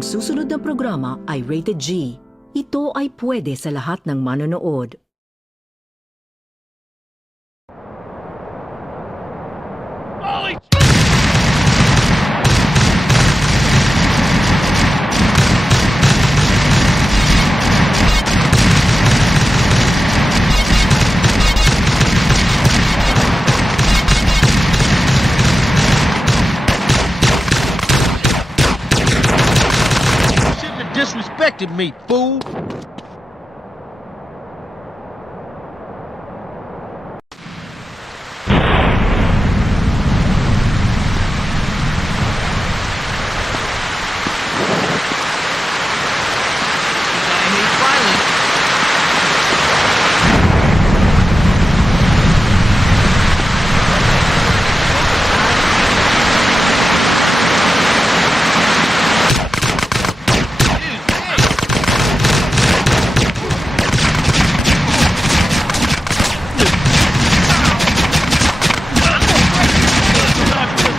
Ang susunod na programa ay rated G. Ito ay pwede sa lahat ng manonood. Disrespected me, fool!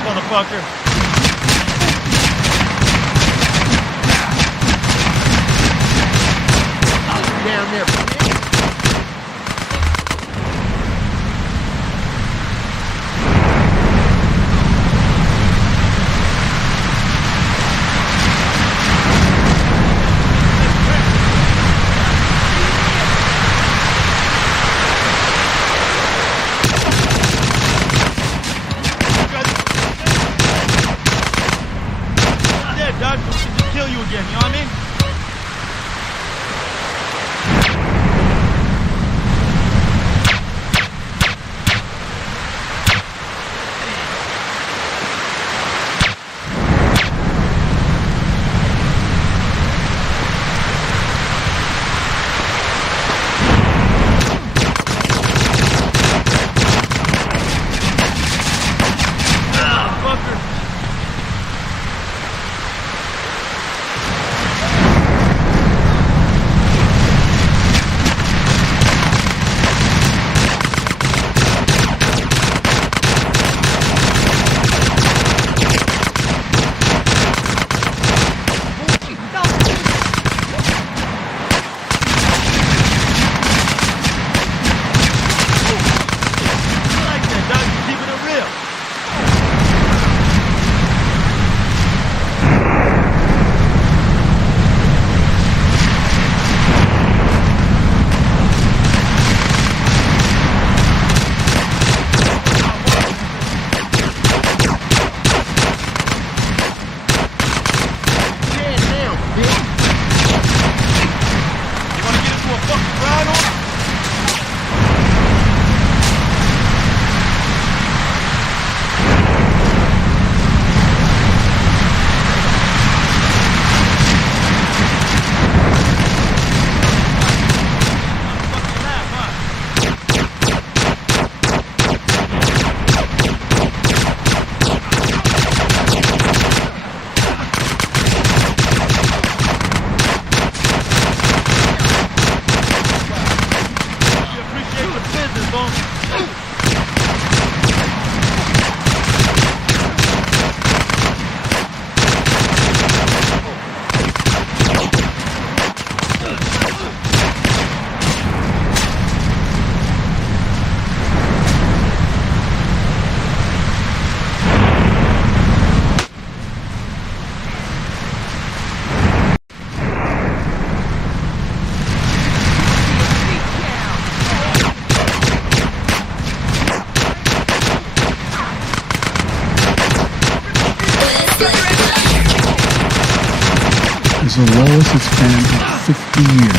Motherfucker. Down there. Kill you again, you know what I mean? is the lowest it's been in 50 years.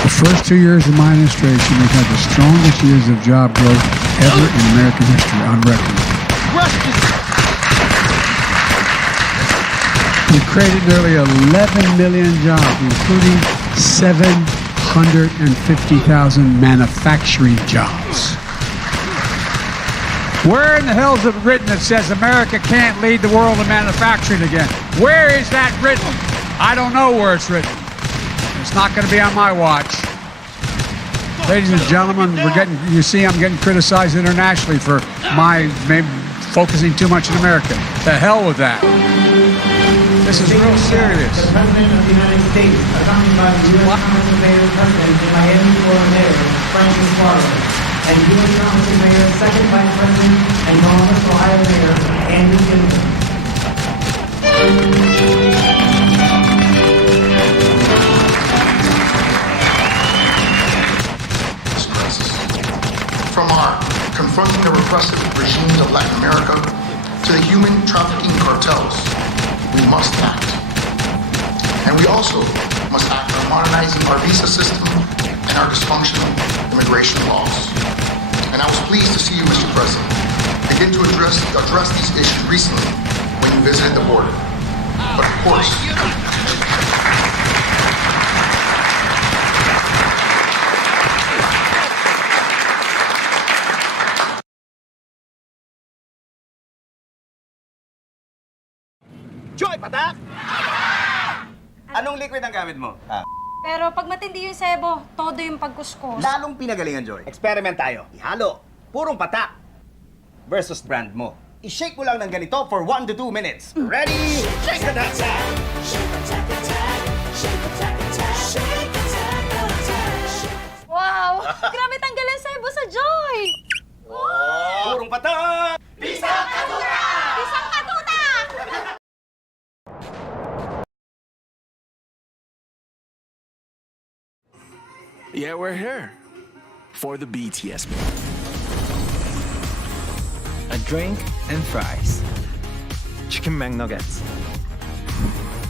The first 2 years of my administration, we've had the strongest years of job growth ever in American history on record. We created nearly 11 million jobs, including 750,000 manufacturing jobs. Where in the hell is it written that says America can't lead the world in manufacturing again? Where is that written? I don't know where it's written. It's not going to be on my watch. Ladies and gentlemen, you see I'm getting criticized internationally for my maybe focusing too much in America. The hell with that. This is real serious. The President of the United States, accompanied by the U.S. Council of Mayors President in Miami, Florida Mayor, Franklin, Florida, and U.S. Council of Mayors Second Vice President and Columbus, Ohio Mayor, Andrew Gilman. This crisis. From our confronting the repressive regimes of Latin America to the human trafficking cartels, we must act. And we also must act on modernizing our visa system and our dysfunctional immigration laws. And I was pleased to see you, Mr. President, begin to address these issues recently when you visited the border. But of course, Joy, patak! Anong liquid ang gamit mo? Pero pag matindi yung sebo, todo yung pagkuskus. Lalong pinagalingan, Joy. Experiment tayo. Ihalo. Purong patak. Versus brand mo. I-shake mo lang ng ganito for 1 to 2 minutes. Ready? Shake the dance! Wow! Grabe tanggal ang sebo sa Joy! Purong patak! Isang katuta! Yeah, we're here for the BTS meal. A drink and fries. Chicken McNuggets.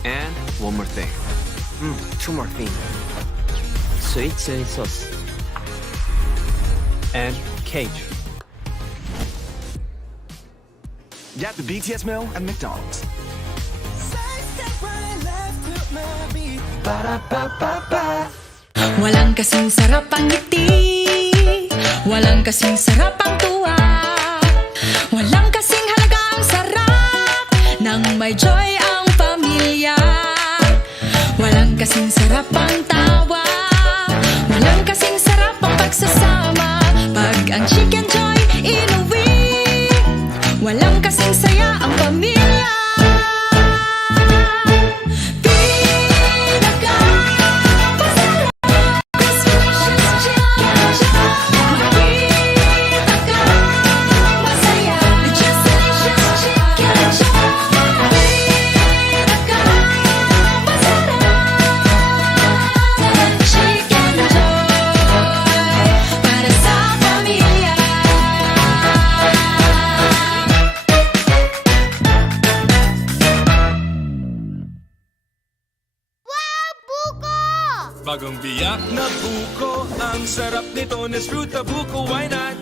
And one more thing. Two more things. Sweet chili sauce. And cage. Get the BTS meal at McDonald's. Walang kasing sarap ang ngiti, walang kasing sarap ang tuwa, walang kasing halaga ang sarap nang may joy ang pamilya. Walang kasing sarap ang tawa, walang kasing sarap ang pagsasama. Pag ang chicken joy inuwi, walang kasing saya ang pamilya. Bagong biyak na buko, ang sarap nito, Nesfruta buko, why not?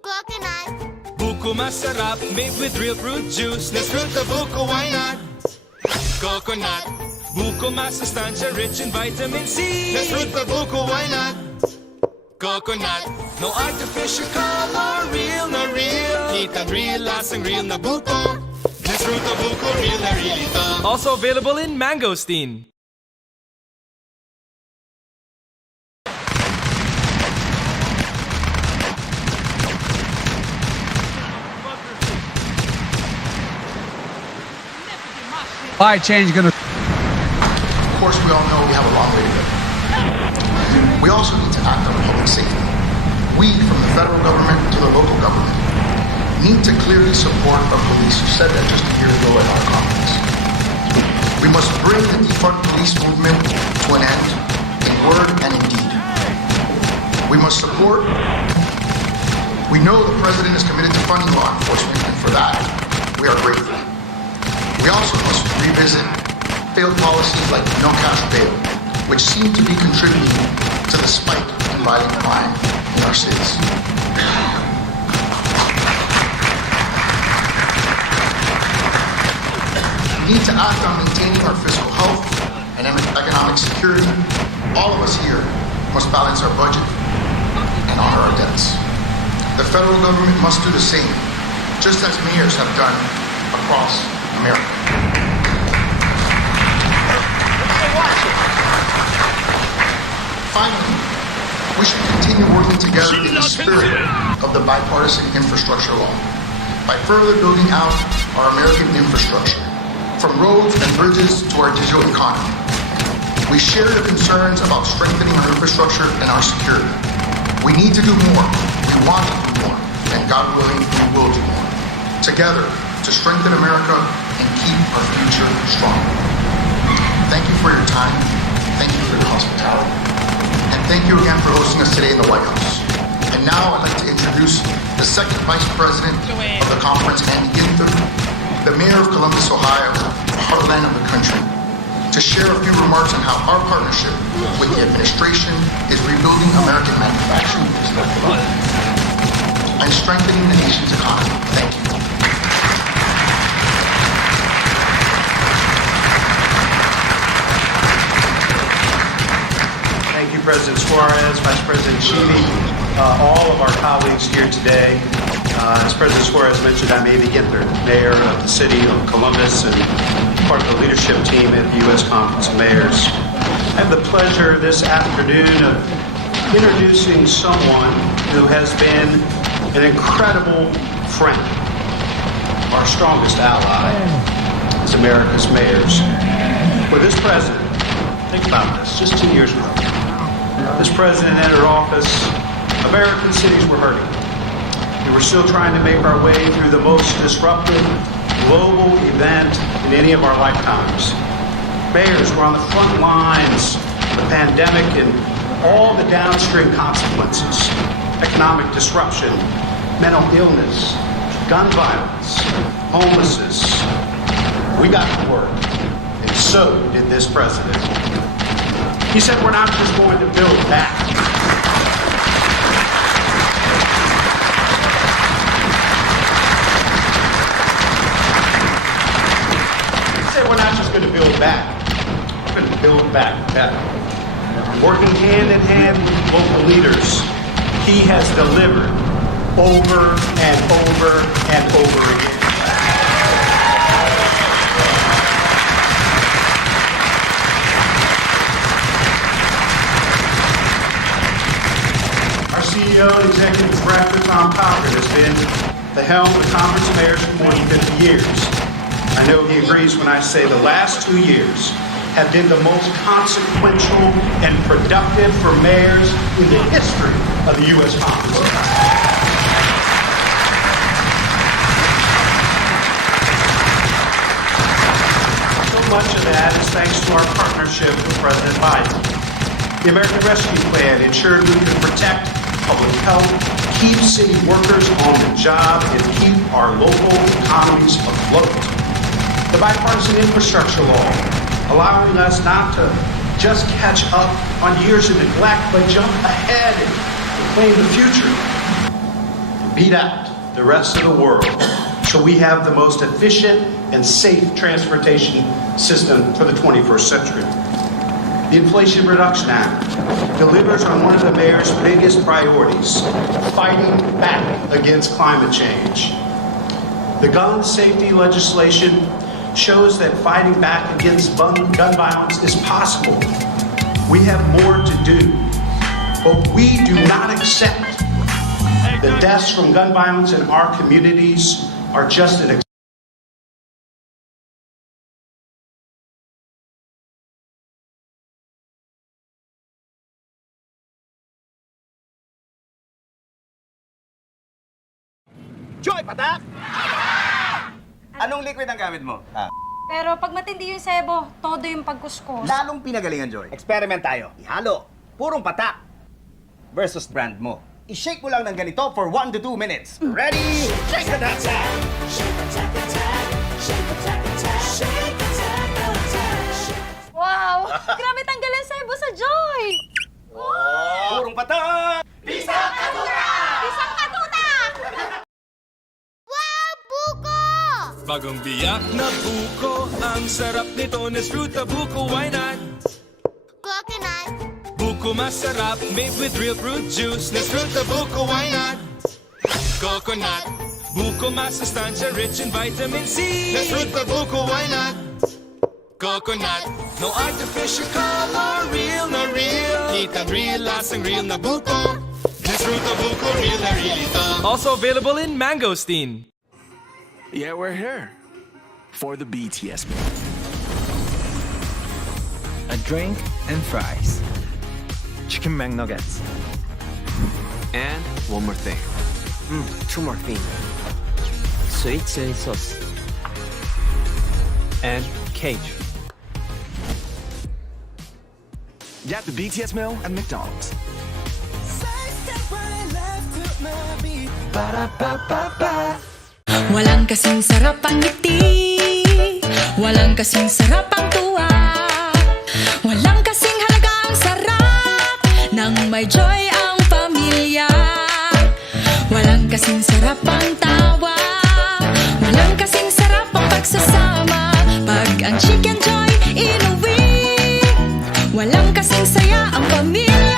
Coconut. Buko masarap, made with real fruit juice, Nesfruta buko, why not? Coconut. Buko masustansya, rich in vitamin C, Nesfruta buko, why not? Coconut. No artificial color, real na real. Kitang real, lasang real na buko, Nesfruta buko, real na real ito. Also available in mangosteen. Supply chain's gonna. of course we all know we have a long way to go. We also need to act on public safety. We, from the federal government to the local government, need to clearly support our police. You said that just a year ago at our conference. We must bring the defund police movement to an end in word and in deed. We must support. We know the president is committed to funding law enforcement, and for that, we are grateful. We also must revisit failed policies like no cash bail, which seem to be contributing to the spike in violent crime in our cities. We need to act on maintaining our fiscal health and economic security. All of us here must balance our budget and honor our debts. The federal government must do the same, just as mayors have done across America. Finally, We should continue working together in the spirit of the bipartisan infrastructure law by further building out our American infrastructure, from roads and bridges to our digital economy. We share the concerns about strengthening our infrastructure and our security. We need to do more, we want to do more, and God willing, we will do more. Together, to strengthen America and keep our future strong. Thank you for your time, thank you for your hospitality, and thank you again for hosting us today in the White House. And now I'd like to introduce the second Vice President of the conference, Andy Ginther, the Mayor of Columbus, Ohio, the heartland of the country, to share a few remarks on how our partnership with the administration is rebuilding American manufacturing and strengthening the nation's economy. Thank you. Thank you, President Suarez, Vice President Cheney, all of our colleagues here today. As President Suarez mentioned, I'm Andy Ginther, Mayor of the City of Columbus and part of the leadership team at the U.S. Conference of Mayors. I have the pleasure this afternoon of introducing someone who has been an incredible friend. Our strongest ally is America's mayors. For this president, think about this, just 2 years ago, this president entered office, American cities were hurting. We were still trying to make our way through the most disruptive global event in any of our lifetimes. Mayors were on the front lines of the pandemic and all the downstream consequences: economic disruption, mental illness, gun violence, homelessness. We got to work, and so did this president. He said, we're not just going to build back. We're not just going to build back, we're going to build back better. Working hand in hand with local leaders, he has delivered over and over and over again. Our CEO and Executive Director, Tom Cochran, has been the helm of the Conference of Mayors for more than 50 years. I know he agrees when I say the last 2 years have been the most consequential and productive for mayors in the history of the U.S. Conference. So much of that is thanks to our partnership with President Biden. The American Rescue Plan ensured we could protect public health, keep city workers on the job, and keep our local economies afloat. The bipartisan infrastructure law, allowing us not to just catch up on years of neglect, but jump ahead and claim the future. Beat out the rest of the world so we have the most efficient and safe transportation system for the 21st century. The Inflation Reduction Act delivers on one of the mayor's biggest priorities, fighting back against climate change. The gun safety legislation shows that fighting back against gun violence is possible. We have more to do, but we do not accept that deaths from gun violence in our communities are just an Joy, patak! Anong liquid ang gamit mo? Pero pag matindi yung sebo, todo yung pagkuskos. Lalong pinagalingan, Joy. Experiment tayo. Ihalo. Purong patak. Versus brand mo. I-shake mo lang ng ganito for 1 to 2 minutes. Ready? Shake the dance! Wow! Grabe tanggalan sebo sa Joy! Purong patak! Isang katuta! Isang katuta! Wow, buko! Bagong biyak na buko, ang sarap nito, Nesfruta buko, why not? Coconut! Buko masarap, made with real fruit juice, Nesfruta buko, why not? Coconut, buko masustansya, rich in vitamin C, Nesfruta buko, why not? coconut. No artificial color, real na real. Kitang real, lasang real na buko. This fruit na buko, real na really to. Also available in mangosteen. Yeah, we're here. For the BTS meal. A drink and fries. Chicken McNuggets. And one more thing. Two more things. Sweet chili sauce. And cage. Get the BTS meal at McDonald's. Walang kasing sarap ang ngiti, walang kasing sarap ang tuwa, walang kasing halaga ang sarap nang may joy ang pamilya. Walang kasing sarap ang tawa, walang kasing sarap ang pagsasama. Pag ang chicken joy inuwi, walang kasing saya ang pamilya.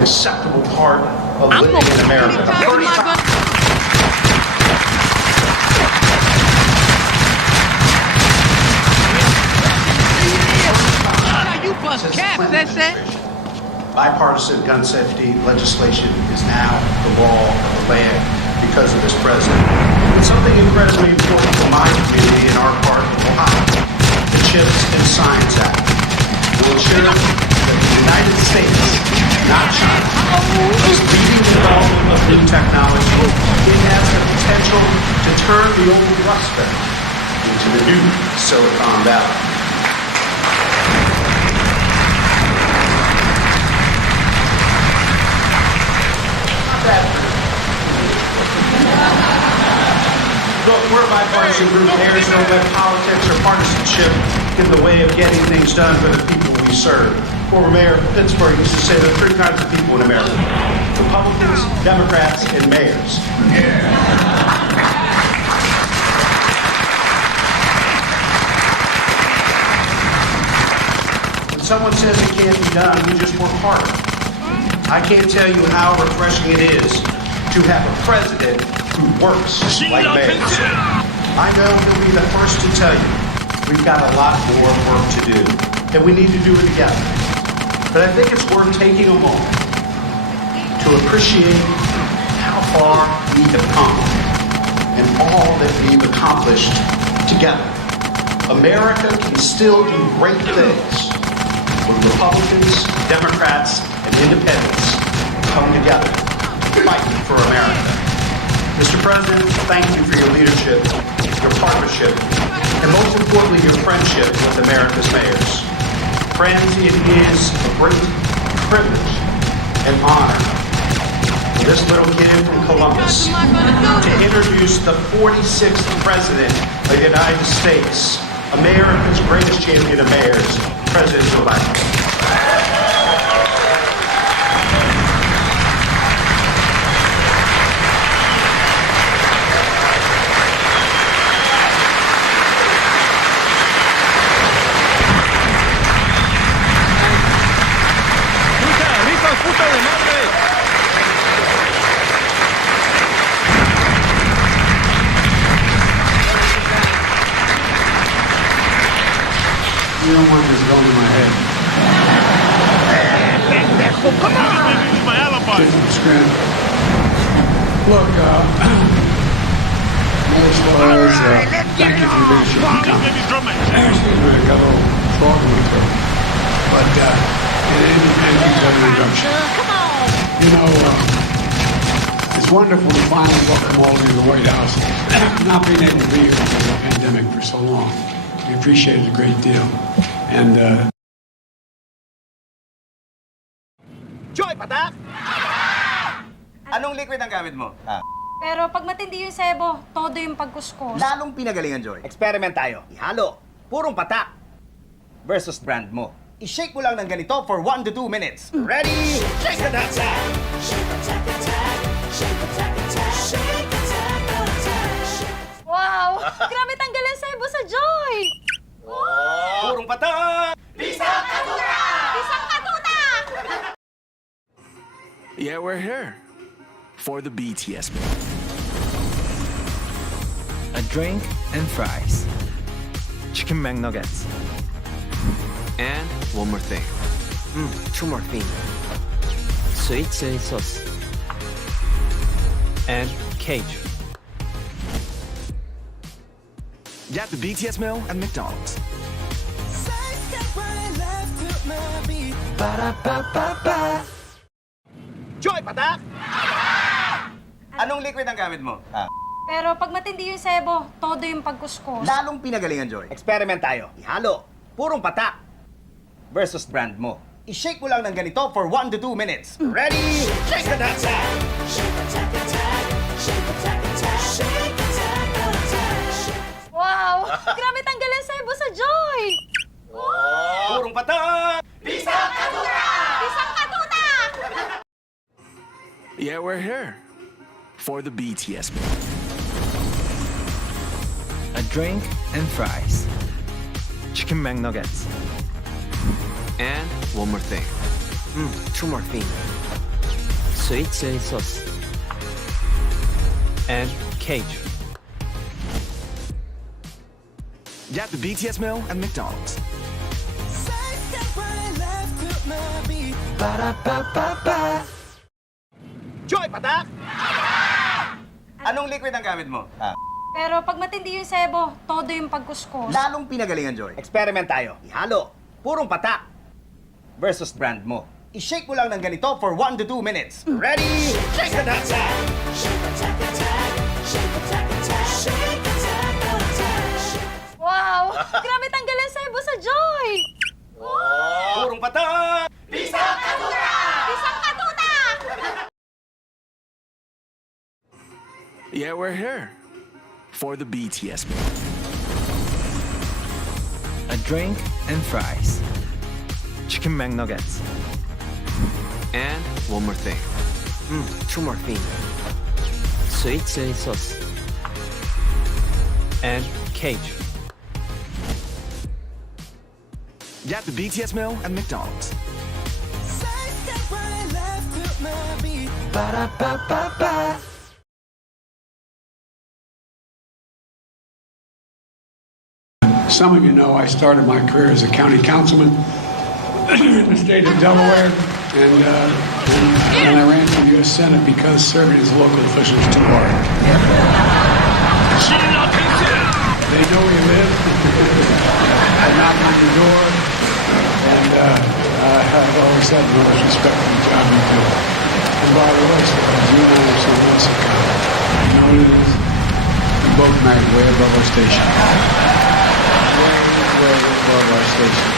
Acceptable part of living in America. Bipartisan gun safety legislation is now the law of the land because of this president. It's something incredibly important for my community in our part of Ohio. The CHIPS and Science Act will ensure that the United States, not China, is leading the development of new technology. It has the potential to turn the old Rust Belt into the new Silicon Valley. Look, we're a bipartisan group. There's no let politics or partisanship in the way of getting things done for the people we serve. Former mayor of Pittsburgh used to say there are three kinds of people in America: Republicans, Democrats, and mayors. When someone says it can't be done, we just work harder. I can't tell you how refreshing it is to have a president who works like mayors. I know he'll be the first to tell you we've got a lot more work to do, and we need to do it together. But I think it's worth taking a moment to appreciate how far we have come and all that we've accomplished together. America can still do great things when Republicans, Democrats, and Independents come together, fighting for America. Mr. President, thank you for your leadership, your partnership, and most importantly, your friendship with America's mayors. Friends, it is a great privilege and honor for this little kid from Columbus to introduce the 46th President of the United States, America's greatest champion of mayors, President Joe Biden. You don't want this going in my head. Come on! This is my alibi. Look, most of us, thank you for being sure to come. Excuse me, I got a little frog in my throat. But, and introduction. Come on! You know, it's wonderful to finally welcome all of you to the White House. Not being able to be here because of the pandemic for so long. We appreciate it a great deal. And Joy, patak! Anong liquid ang gamit mo? Pero pag matindi yung sebo, todo yung pagkuskos. Lalong pinagalingan, Joy. Experiment tayo. Ihalo. Purong patak. Versus brand mo. I-shake mo lang ng ganito for 1 to 2 minutes. Ready? Shake the dance Wow! Grabe tanggalan sebo sa Joy! Purong patak! Isang katuta! Isang katuta! Yeah, we're here for the BTS meal. A drink and fries. Chicken McNuggets. And one more thing. Two more things. Sweet chili sauce. And cage. Get the BTS meal at McDonald's. Joy, patak! Anong liquid ang gamit mo? Pero pag matindi yung sebo, todo yung pagkuskos. Lalong pinagalingan, Joy. Experiment tayo. Ihalo. Purong patak. Versus brand mo. I-shake mo lang ng ganito for 1 to 2 minutes. Ready? Shake the dance Wow! Grabe tanggalan sebo sa Joy! Purong patak! Isang katuta! Isang katuta! Yeah, we're here for the BTS meal. A drink and fries. Chicken McNuggets. And one more thing. Two more things. Sweet chili sauce. And cage. Get the BTS meal at McDonald's. Joy, patak! Anong liquid ang gamit mo? Pero pag matindi yung sebo, todo yung pagkuskos. Lalong pinagalingan, Joy. Experiment tayo. Ihalo. Purong patak. Versus brand mo. I-shake mo lang ng ganito for 1 to 2 minutes. Ready? Shake the dance Wow! Grabe tanggalan sebo sa Joy! Purong patak! Isang katuta! Isang katuta! Yeah, we're here for the BTS meal. A drink and fries. Chicken McNuggets. And one more thing. Two more things. Sweet chili sauce. And cage. Get the BTS meal at McDonald's. Some of you know I started my career as a county councilman in the state of Delaware, and I ran for the U.S. Senate because serving as local official is too hard. They know we live. I knock on the door, and I've always had the most respect for the job you do. And by the way, as you know, I'm so Wilson County. You know what it is? We both married way above our station. Way above our station.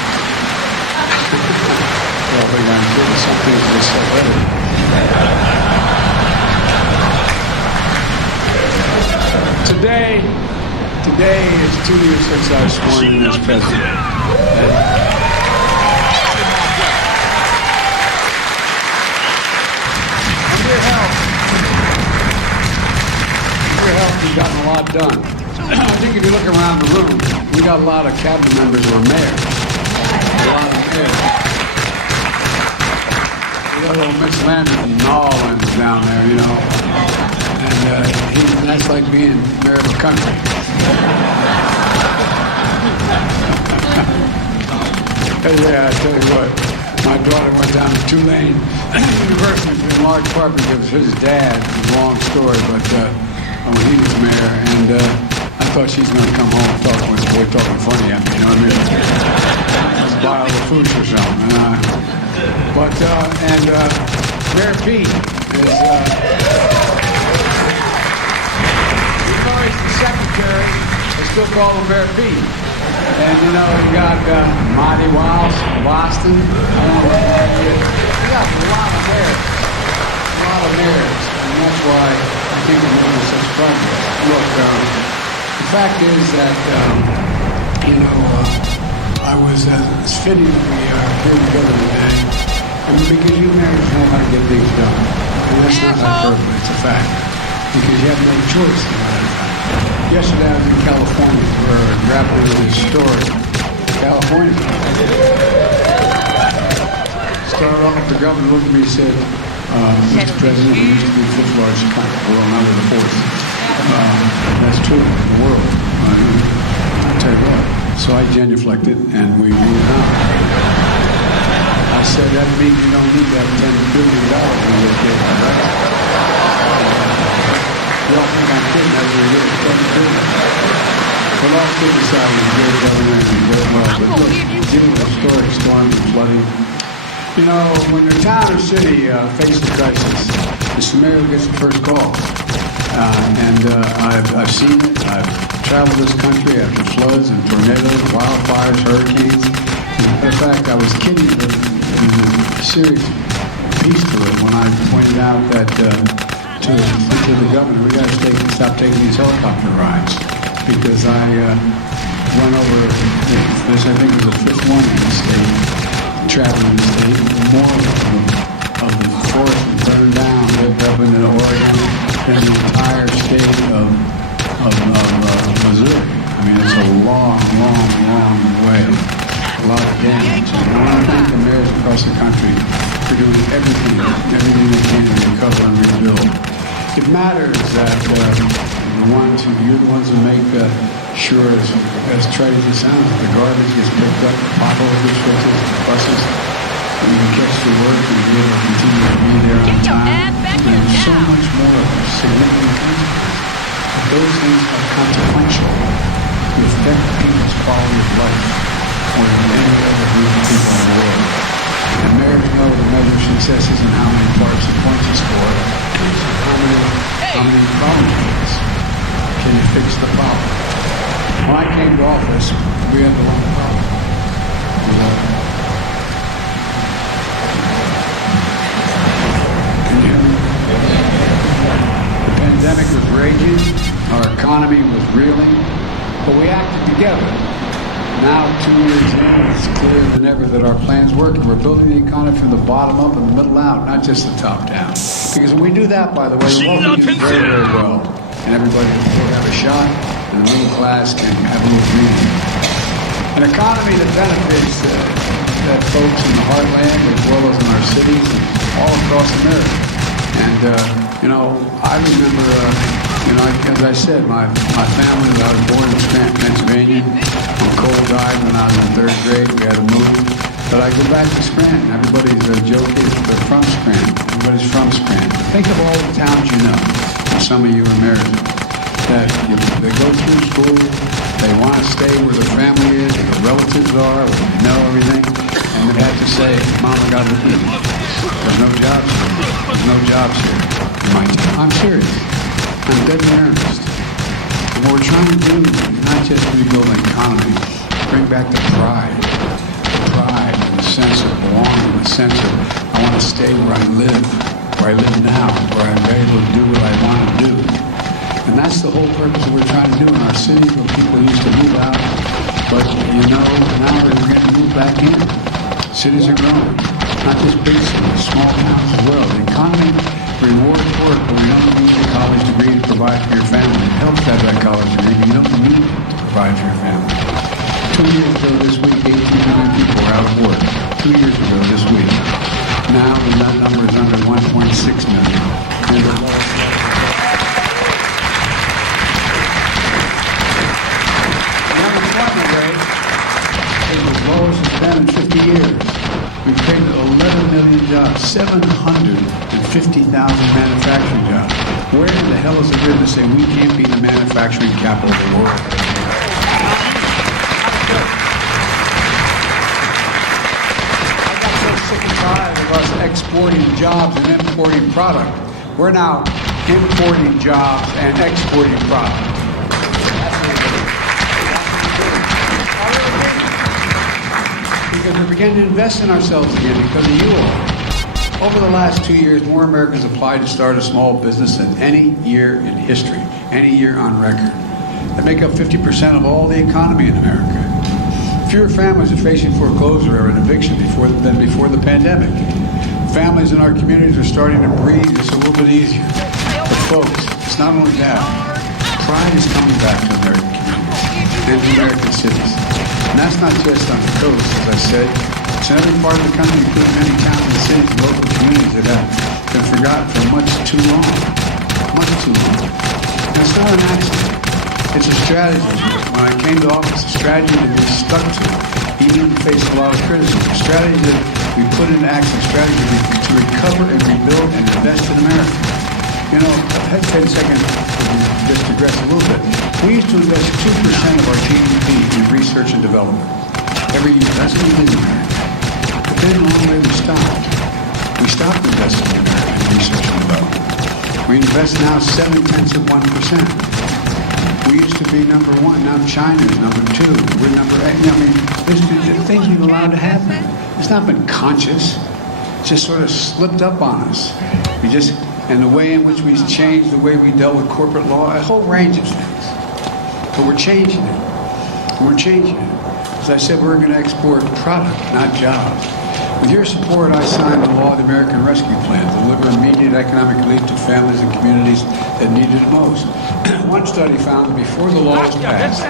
Well, but I'm sure some things just so better. Today is 2 years since I was sworn in as president. Under your help, we've gotten a lot done. I think if you look around the room, we got a lot of cabinet members who are mayors. A lot of mayors. We got a little Miss Landon from Nolans down there, you know. And that's like being mayor of a country. Yeah, I tell you what, my daughter went down to Tulane University in large part because his dad. It's a long story, but when he was mayor, and I thought she's going to come home and talk with the boy talking funny at me, you know what I mean? Just buy all the food for something. Mayor Pete is, even though he's the secretary, they still call him Mayor Pete. And you know, we got Marty Wiles from Boston. I don't know what got a lot of merit. A lot of merits. And that's why I think we're making such progress. Look, the fact is that, I was, it's fitting that we are here together today. And because you Americans know how to get things done. And that's not hyperbole, it's a fact. Because you have no choice, as a matter of fact. Yesterday I was in California where I was grappling with this story. California. Started off, the governor looked at me and said, Mr. President, we used to be the fifth largest country. Well, now we're the fourth. That's true in the world. I'll tell you what. So I genuflected and we moved on. I said, that means you don't need that $10 billion when you're kidding, right? You all think I'm kidding, that's what it is, $10 billion. Well, all kidding aside, it was great government and very well. But look, dealing with historic storms and flooding. You know, when your town or city faces a crisis, the mayor gets the first call. I've seen it. I've traveled this country after floods and tornadoes, wildfires, hurricanes. In fact, I was kidding, but there's a serious piece to it when I pointed out that to the governor, we got to stop taking these helicopter rides because I went over this. I think it was the fifth one in the state, traveling in the state. More of the forest burned down, lived up in Oregon, than the entire state of Missouri. I mean, it's a long way. A lot of damage. And I want to thank the mayors across the country for doing everything they can to recover and rebuild. It matters that you're the ones who make sure, as trite as it sounds, the garbage gets picked up, potholes get fixed, the buses, and you can catch the work and be able to continue to be there on time. And there's so much more significant consequences. But those things are consequential. They affect people's quality of life more than any other group of people in the world. And mayors know the measure of success isn't how many parts and points you score. It's how many problems can you fix the problem. When I came to office, we had the one problem. Can you hear me? The pandemic was raging, our economy was reeling, but we acted together. Now, 2 years in, it's clearer than ever that our plan's working. We're building the economy from the bottom up and the middle out, not just the top down. Because when we do that, by the way, we're all doing very, very well. And everybody will have a shot, and the middle class can have a little breathing. An economy that benefits that folks in the heartland as well as in our cities all across America. And, I remember, as I said, my family, I was born in Scranton, Pennsylvania. When coal died when I was in third grade, we had to move. But I go back to Scranton. Everybody's joking, they're from Scranton. Everybody's from Scranton. Think of all the towns you know, and some of you are married, that they go through school, they want to stay where their family is, where their relatives are, where they know everything, and they have to say, Mama got to leave. There's no jobs here. There's no jobs here. I'm serious. I'm dead in earnest. And what we're trying to do is not just rebuild an economy, bring back the pride, and the sense of belonging, the sense of I want to stay where I live now, where I'm able to do what I want to do. And that's the whole purpose of what we're trying to do in our cities where people used to move out. But, now we're going to move back in. Cities are growing. Not just big cities, small towns as well. The economy rewards work, but we don't need a college degree to provide for your family. It helps to have that college degree, but you don't need it to provide for your family. 2 years ago this week, 1,800 people were out of work. 2 years ago this week. Now that number is under 1.6 million. And the unemployment rate is the lowest it's been in 50 years. We've created 11 million jobs, 750,000 manufacturing jobs. Where in the hell is the good to say we can't be the manufacturing capital of the world? I got so sick and tired of us exporting jobs and importing product. We're now importing jobs and exporting product. Because we're beginning to invest in ourselves again because of you all. Over the last 2 years, more Americans applied to start a small business than any year in history, any year on record. They make up 50% of all the economy in America. Fewer families are facing foreclosure or an eviction than before the pandemic. Families in our communities are starting to breathe just a little bit easier. But folks, it's not only that. Pride is coming back to American communities and to American cities. And that's not just on the coast, as I said. It's in every part of the country, including many towns and cities and local communities that have been forgotten for much too long. Much too long. And it's not an accident. It's a strategy. When I came to office, a strategy that we stuck to, even in the face of a lot of criticism. A strategy that we put into action, a strategy to recover and rebuild and invest in America. You know, I've hesitated a second to just digress a little bit. We used to invest 2% of our GDP in research and development every year. That's what we did in America. But then along the way we stopped. We stopped investing in America in research and development. We invest now 0.7%. We used to be number one. Now China is number two. We're number 8. I mean, there's things we've allowed to happen. It's not been conscious. It's just sort of slipped up on us. And the way in which we changed the way we dealt with corporate law, a whole range of things. But we're changing it. We're changing it. As I said, we're going to export product, not jobs. With your support, I signed the law of the American Rescue Plan to deliver immediate economic relief to families and communities that need it most. One study found that before the law was passed,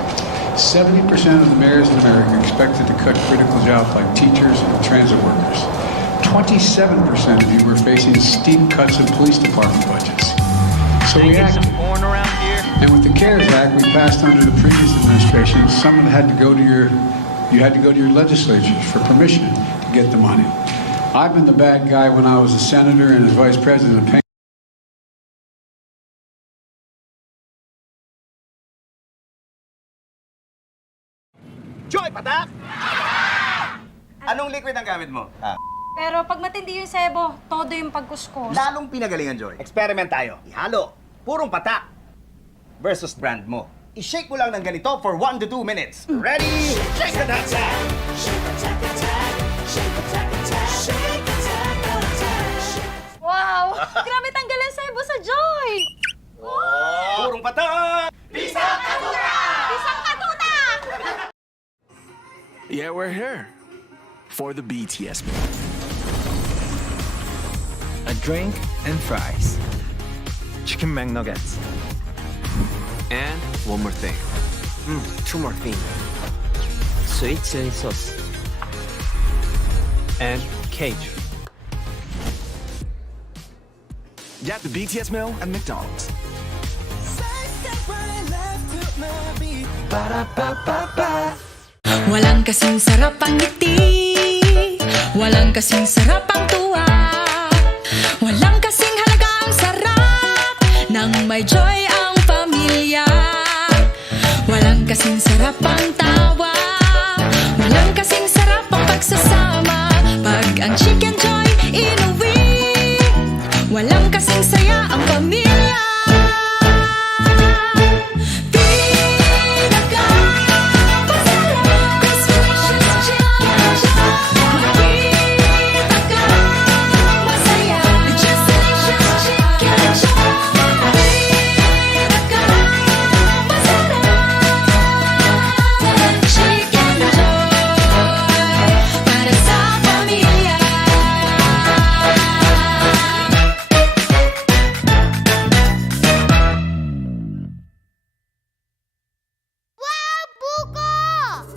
70% of the mayors in America expected to cut critical jobs like teachers and transit workers. 27% of you were facing steep cuts in police department budgets. So we acted. And with the CARES Act we passed under the previous administration, some of it had to go to your legislatures for permission to get the money. I've been the bad guy when I was a senator and as vice president of Tengco. Joy, patak! Anong liquid ang gamit mo? Pero pag matindi yung sebo, todo yung pagkuskos. Lalong pinagalingan, Joy. Experiment tayo. Ihalo. Purong patak. Versus brand mo. I-shake mo lang ng ganito for 1 to 2 minutes. Ready? Shake the dance! Wow! Grabe tanggal ang sebo sa Joy! Purong patak! Bisang katuta! Bisang katuta! Yeah, we're here for the BTS meal. A drink and fries. Chicken McNuggets. And one more thing. 2 more things. Sweet chili sauce. And cage. Get the BTS meal at McDonald's. Walang kasing sarap ang ngiti, walang kasing sarap ang tuwa, walang kasing halaga ang sarap nang may joy ang pamilya. Walang kasing sarap ang tawa, walang kasing sarap ang pagsasama. Pag ang chicken joy inuwi, walang kasing saya ang pamilya.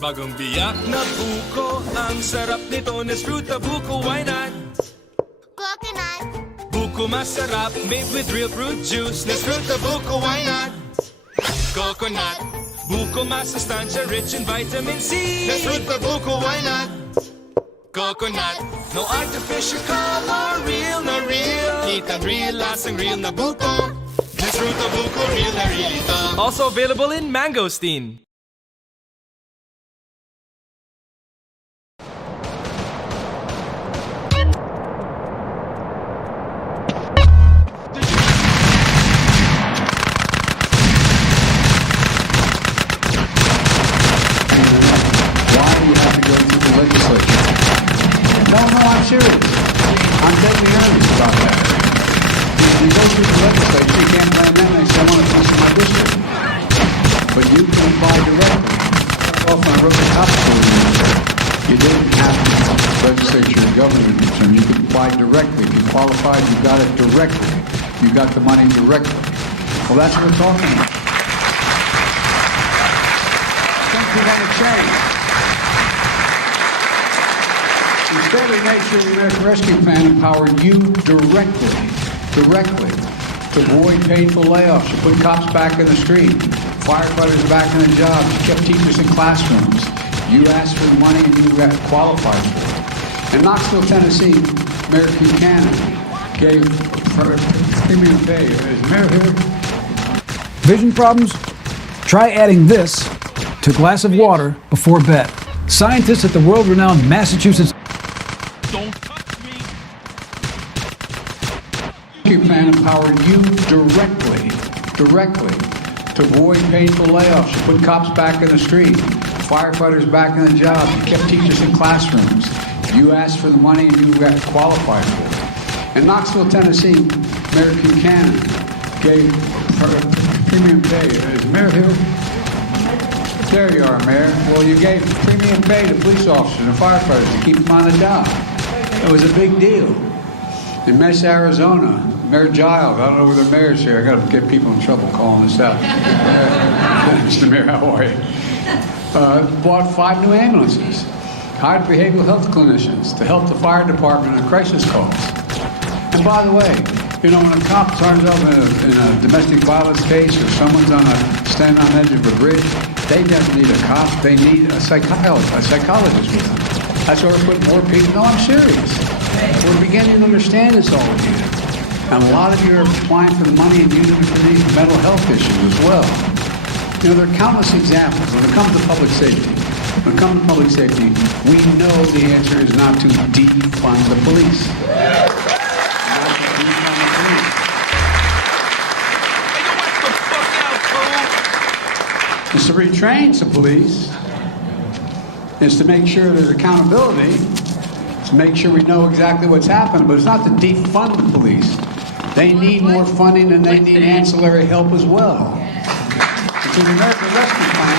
Bagong biyak na buko, ang sarap nito, Nesfruta buko, why not? Coconut. Buko masarap, made with real fruit juice, Nesfruta buko, why not? Coconut. Buko masustansya, rich in vitamin C, Nesfruta buko, why not? Coconut. No artificial color, real na real, kitang real, lasang real na buko, Nesfruta buko, real na real ito. Also available in mangosteen. I'm serious. I'm deadly honest about that. You go through the legislature, you can't blame them. They say, I want a piece of my district. But you can apply directly. Often I wrote the top school. You didn't have to legislature or government term. You could apply directly. If you qualified, you got it directly. You got the money directly. Well, that's what we're talking about. Things we want to change. Instead, we made sure the American Rescue Plan empowered you directly to avoid painful layoffs. You put cops back in the street, firefighters back in the jobs. You kept teachers in classrooms. You asked for the money and you qualified for it. In Knoxville, Tennessee, Mayor Buchanan gave premium pay. Is the mayor here? Vision problems? Try adding this to a glass of water before bed. Scientists at the world-renowned Massachusetts Plan empowered you directly to avoid painful layoffs. You put cops back in the street, firefighters back in the jobs. You kept teachers in classrooms. You asked for the money and you got qualified for it. In Knoxville, Tennessee, Mayor Buchanan gave premium pay. Is the mayor here? There you are, Mayor. Well, you gave premium pay to police officers and firefighters to keep them on the job. It was a big deal. In Mesa, Arizona, Mayor Giles, I don't know where the mayor's here. I got to get people in trouble calling this out. Mr. Mayor, how are you? Bought 5 new ambulances, hired behavioral health clinicians to help the fire department on crisis calls. And by the way, you know, when a cop turns up in a domestic violence case or someone's standing on the edge of a bridge, they don't need a cop. They need a psychologist with them. That's why we're putting more people. No, I'm serious. We're beginning to understand this all again. And a lot of you are applying for the money and using it for these mental health issues as well. You know, there are countless examples. When it comes to public safety, we know the answer is not to defund the police. It's to retrain the police. It's to make sure there's accountability. To make sure we know exactly what's happening, but it's not to defund the police. They need more funding and they need ancillary help as well. And so the American Rescue Plan,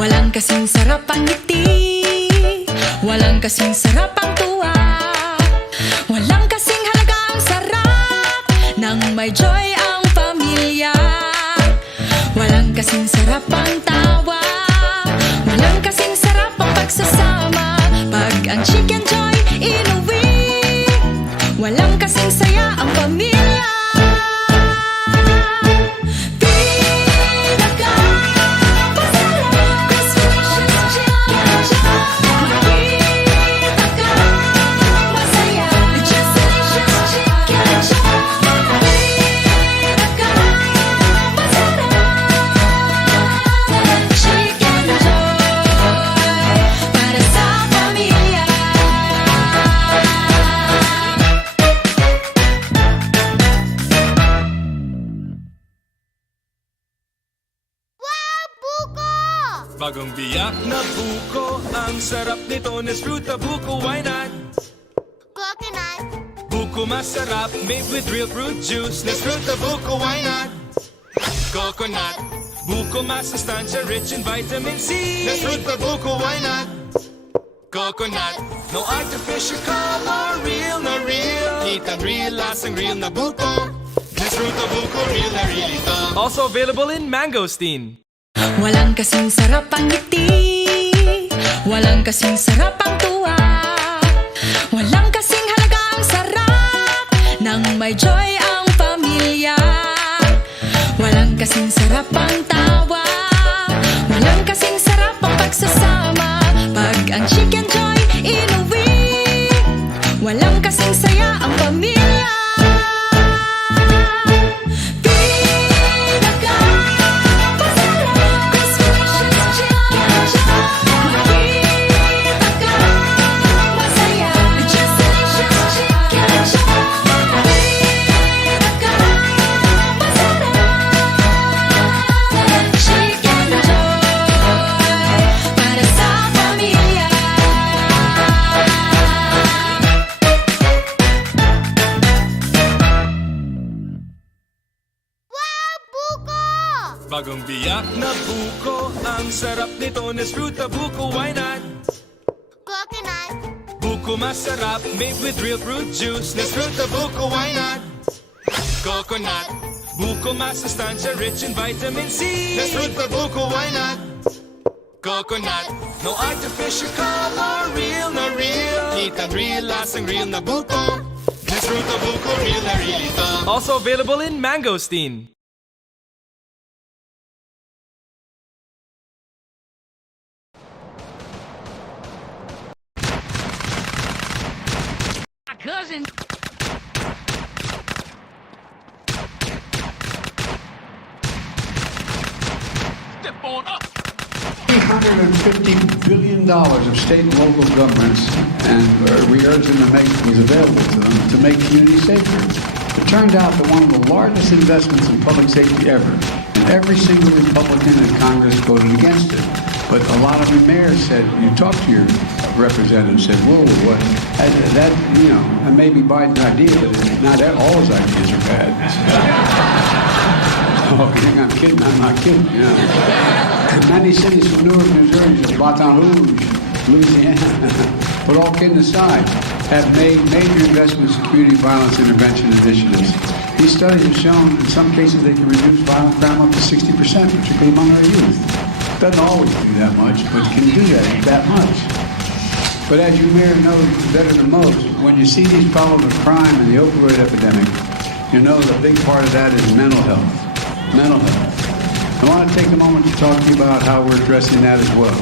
Walang kasing sarap ang ngiti, walang kasing sarap ang tuwa, walang kasing halaga ang sarap nang may joy ang pamilya. Walang kasing sarap ang tawa, walang kasing sarap ang pagsasama. Pag ang chicken joy inuwi, walang kasing saya ang pamilya. Bagong biyak na buko, ang sarap nito, Nesfruta buko, why not? Coconut. Buko masarap, made with real fruit juice, Nesfruta buko, why not? Coconut. Buko masustansya, rich in vitamin C, Nesfruta buko, why not? Coconut. No artificial color, real na real. Kitang real, lasang real na buko, Nesfruta buko, real na real ito. Also available in mangosteen. Walang kasing sarap ang ngiti, walang kasing sarap ang tuwa, walang kasing halaga ang sarap nang may joy ang pamilya. Walang kasing sarap ang tawa, walang kasing sarap ang pagsasama. Pag ang chicken joy inuwi, walang kasing saya ang pamilya. Bagong biyak na buko, ang sarap nito, Nesfruta buko, why not? Coconut. Buko masarap, made with real fruit juice, Nesfruta buko, why not? Coconut. Buko masustansya, rich in vitamin C, Nesfruta buko, why not? Coconut. No artificial color, real na real. Neat and real, lasang real na buko. Nesfruta buko, real na real ito. Also available in mangosteen. My cousin. Step on up. $350 billion of state and local governments, and we urge them to make things available to them to make communities safer. It turned out that one of the largest investments in public safety ever, and every single Republican in Congress voted against it. But a lot of the mayors said, you talk to your representative, said, whoa, what? That, you know, that may be Biden's idea, but not all his ideas are bad. Oh, I'm kidding, I'm not kidding. You know. Many cities from Newark, New Jersey, Baton Rouge, Louisiana, but all kidding aside, have made major investments in community violence intervention initiatives. These studies have shown in some cases they can reduce violent crime up to 60%, particularly among our youth. Doesn't always do that much, but can do that much. But as you may know better than most, when you see these problems of crime and the opioid epidemic, you know the big part of that is mental health. Mental health. I want to take a moment to talk to you about how we're addressing that as well.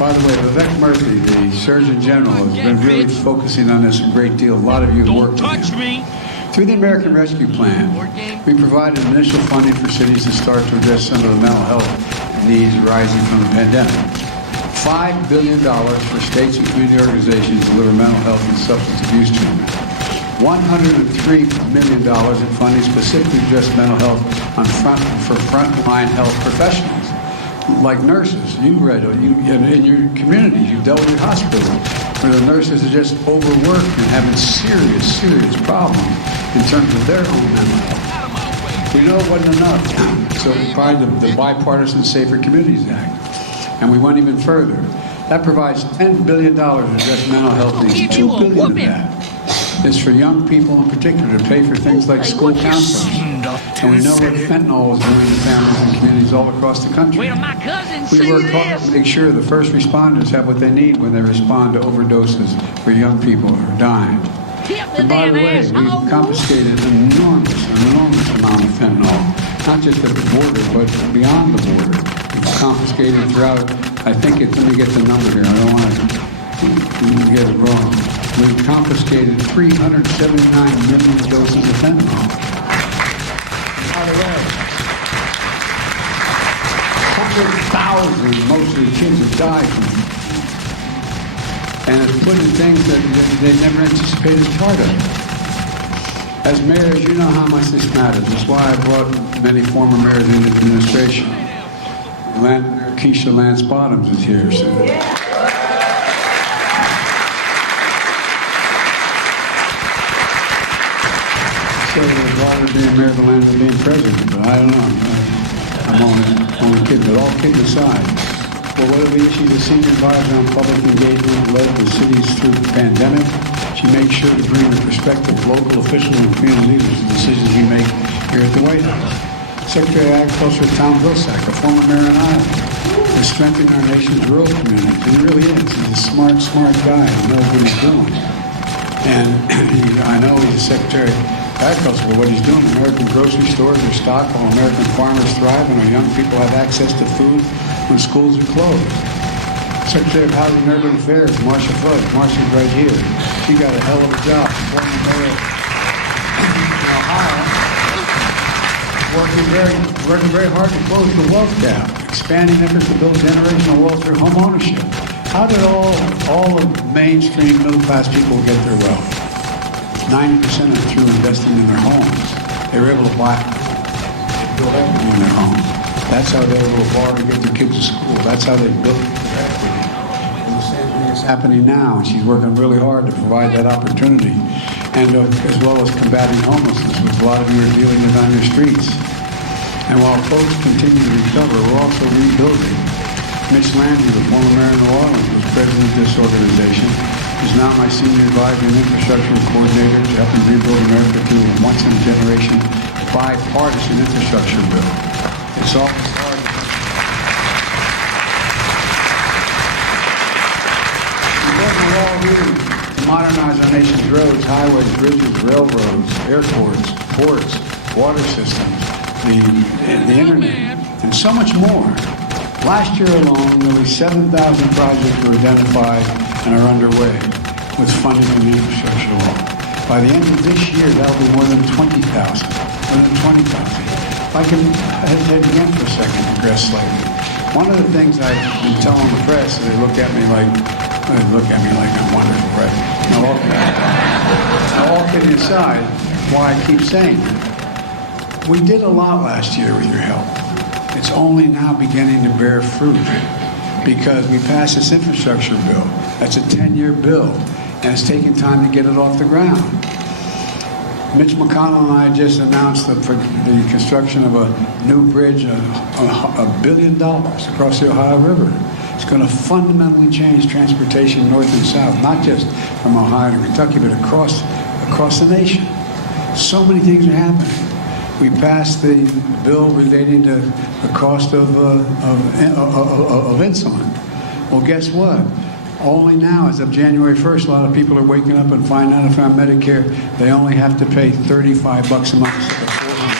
By the way, Vivek Murthy, the Surgeon General, has been really focusing on this a great deal. A lot of you have worked with him. Through the American Rescue Plan, we provided initial funding for cities to start to address some of the mental health needs arising from the pandemic. $5 billion for states and community organizations to deliver mental health and substance abuse treatment. $103 million in funding specifically to address mental health for frontline health professionals, like nurses. You read it, in your communities, you've dealt with your hospitals, where the nurses are just overworked and having serious problems in terms of their own mental health. We know it wasn't enough, so we provided the Bipartisan Safer Communities Act, and we went even further. That provides $10 billion to address mental health needs. $2 billion of that is for young people in particular to pay for things like school counseling. And we know what fentanyl is doing to families and communities all across the country. We work hard to make sure the first responders have what they need when they respond to overdoses for young people who are dying. And by the way, we've confiscated an enormous amount of fentanyl, not just at the border, but beyond the border. We've confiscated throughout, I think let me get the number here, I don't want to get it wrong. We've confiscated 379 million doses of fentanyl. By the way, 100,000, most of the kids have died from it. And it's put in things that they never anticipated as part of it. As mayors, you know how much this matters. That's why I brought many former mayors into the administration. Keisha Lance Bottoms is here. So. So there's a lot of being mayor of the land and being president, but I don't know. I'm only kidding, but all kidding aside. Well, whether the issues of senior advisor on public engagement led the cities through the pandemic, she makes sure to bring the perspective of local officials and community leaders to decisions we make here at the White House. Secretary of Agriculture Tom Vilsack, a former mayor in Iowa, is strengthening our nation's rural communities. He really is. He's a smart guy who knows what he's doing. And I know he's the Secretary of Agriculture, but what he's doing, American grocery stores are stocked while American farmers thrive and our young people have access to food when schools are closed. Secretary of Housing and Urban Affairs, Marcia Flood. Marcia's right here. She got a hell of a job. Former mayor in Ohio, working very hard to close the wealth gap, expanding efforts to build generational wealth through home ownership. How did all of mainstream middle-class people get their wealth? 90% of it through investing in their homes. They were able to build equity in their homes. That's how they were able to borrow to get their kids to school. That's how they built their equity. And the same thing is happening now, and she's working really hard to provide that opportunity, and as well as combating homelessness, which a lot of you are dealing with on your streets. And while folks continue to recover, we're also rebuilding. Mitch Landry, the former mayor of New Orleans, was president of this organization. He's now my senior advisor and infrastructure coordinator to helping rebuild America through a once-in-a-generation bipartisan infrastructure bill. It's all hard. We're all here to modernize our nation's roads, highways, bridges, railroads, airports, ports, water systems, the internet, and so much more. Last year alone, nearly 7,000 projects were identified and are underway with funding from the infrastructure law. By the end of this year, that will be more than 20,000. More than 20,000. If I can hesitate again for a second, digress slightly. One of the things I've been telling the press, they look at me like I'm wonderful, right? Now, all kidding aside, why I keep saying it. We did a lot last year with your help. It's only now beginning to bear fruit because we passed this infrastructure bill. That's a 10-year bill, and it's taking time to get it off the ground. Mitch McConnell and I just announced the construction of a new bridge, $1 billion across the Ohio River. It's going to fundamentally change transportation north and south, not just from Ohio to Kentucky, but across the nation. So many things are happening. We passed the bill relating to the cost of insulin. Well, guess what? Only now, as of January 1st, a lot of people are waking up and finding out if they're on Medicare, they only have to pay $35 a month instead of $400.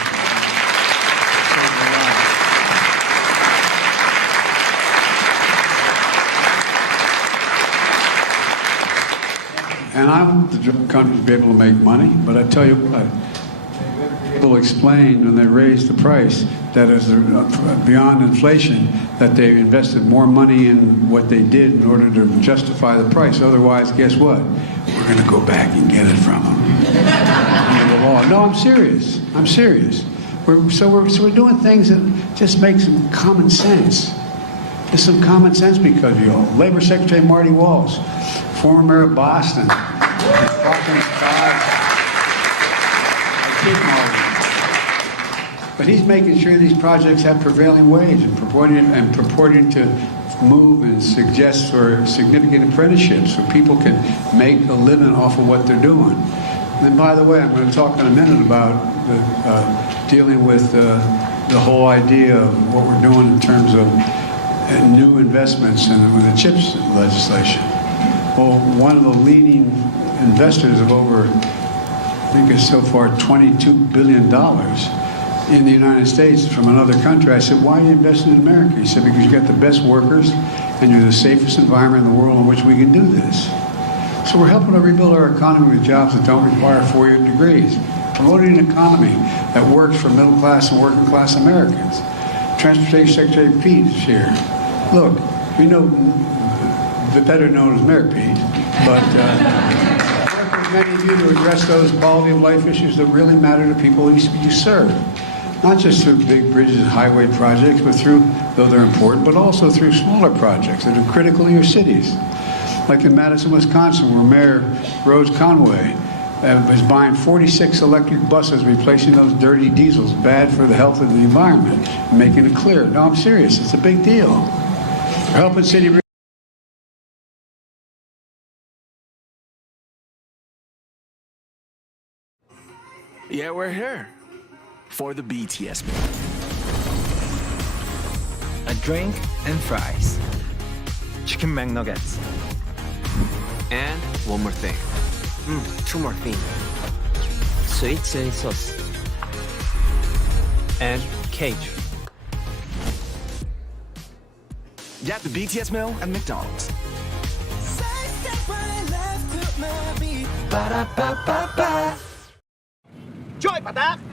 And I want the country to be able to make money, but I tell you what, people explained when they raised the price that as beyond inflation, that they invested more money in what they did in order to justify the price. Otherwise, guess what? We're going to go back and get it from them. Under the law. No, I'm serious. I'm serious. We're doing things that just make some common sense. Just some common sense because of you all. Labor Secretary Marty Walsh, former mayor of Boston. But he's making sure these projects have prevailing wage and purporting to move and suggest for significant apprenticeships so people can make a living off of what they're doing. And by the way, I'm going to talk in a minute about dealing with the whole idea of what we're doing in terms of new investments and with the CHIPS legislation. Well, one of the leading investors of over, I think it's so far $22 billion in the United States from another country. I said, why are you investing in America? He said, because you got the best workers and you're the safest environment in the world in which we can do this. So we're helping to rebuild our economy with jobs that don't require four-year degrees, promoting an economy that works for middle-class and working-class Americans. Transportation Secretary Pete is here. Look, we know, better known as Mayor Pete, but work with many of you to address those quality of life issues that really matter to people you serve. Not just through big bridges and highway projects, but through, though they're important, but also through smaller projects that are critical to your cities. Like in Madison, Wisconsin, where Mayor Rose Conway is buying 46 electric buses, replacing those dirty diesels, bad for the health of the environment, and making it clear. No, I'm serious. It's a big deal. We're helping city. Yeah, we're here for the BTS meal. A drink and fries. Chicken McNuggets. And one more thing. Two more things. Sweet chili sauce. And cage. Get the BTS meal at McDonald's. Joy, patak!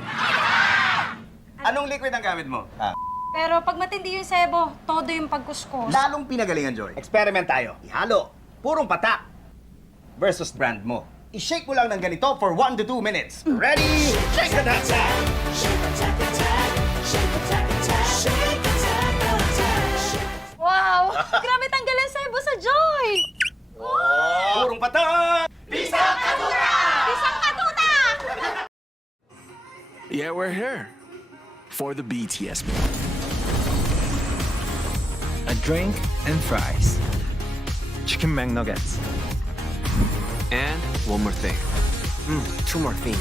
Anong liquid ang gamit mo? Pero pag matindi yung sebo, todo yung pagkuskos. Lalong pinagalingan, Joy. Experiment tayo. Ihalo. Purong patak. Versus brand mo. I-shake mo lang ng ganito for 1 to 2 minutes. Ready? Shake the dance side! Wow! Grabe tanggal ang sebo sa Joy! Purong patak! Bisang katuta! Isang katuta! Yeah, we're here for the BTS meal. A drink and fries. Chicken McNuggets. And one more thing. Two more things.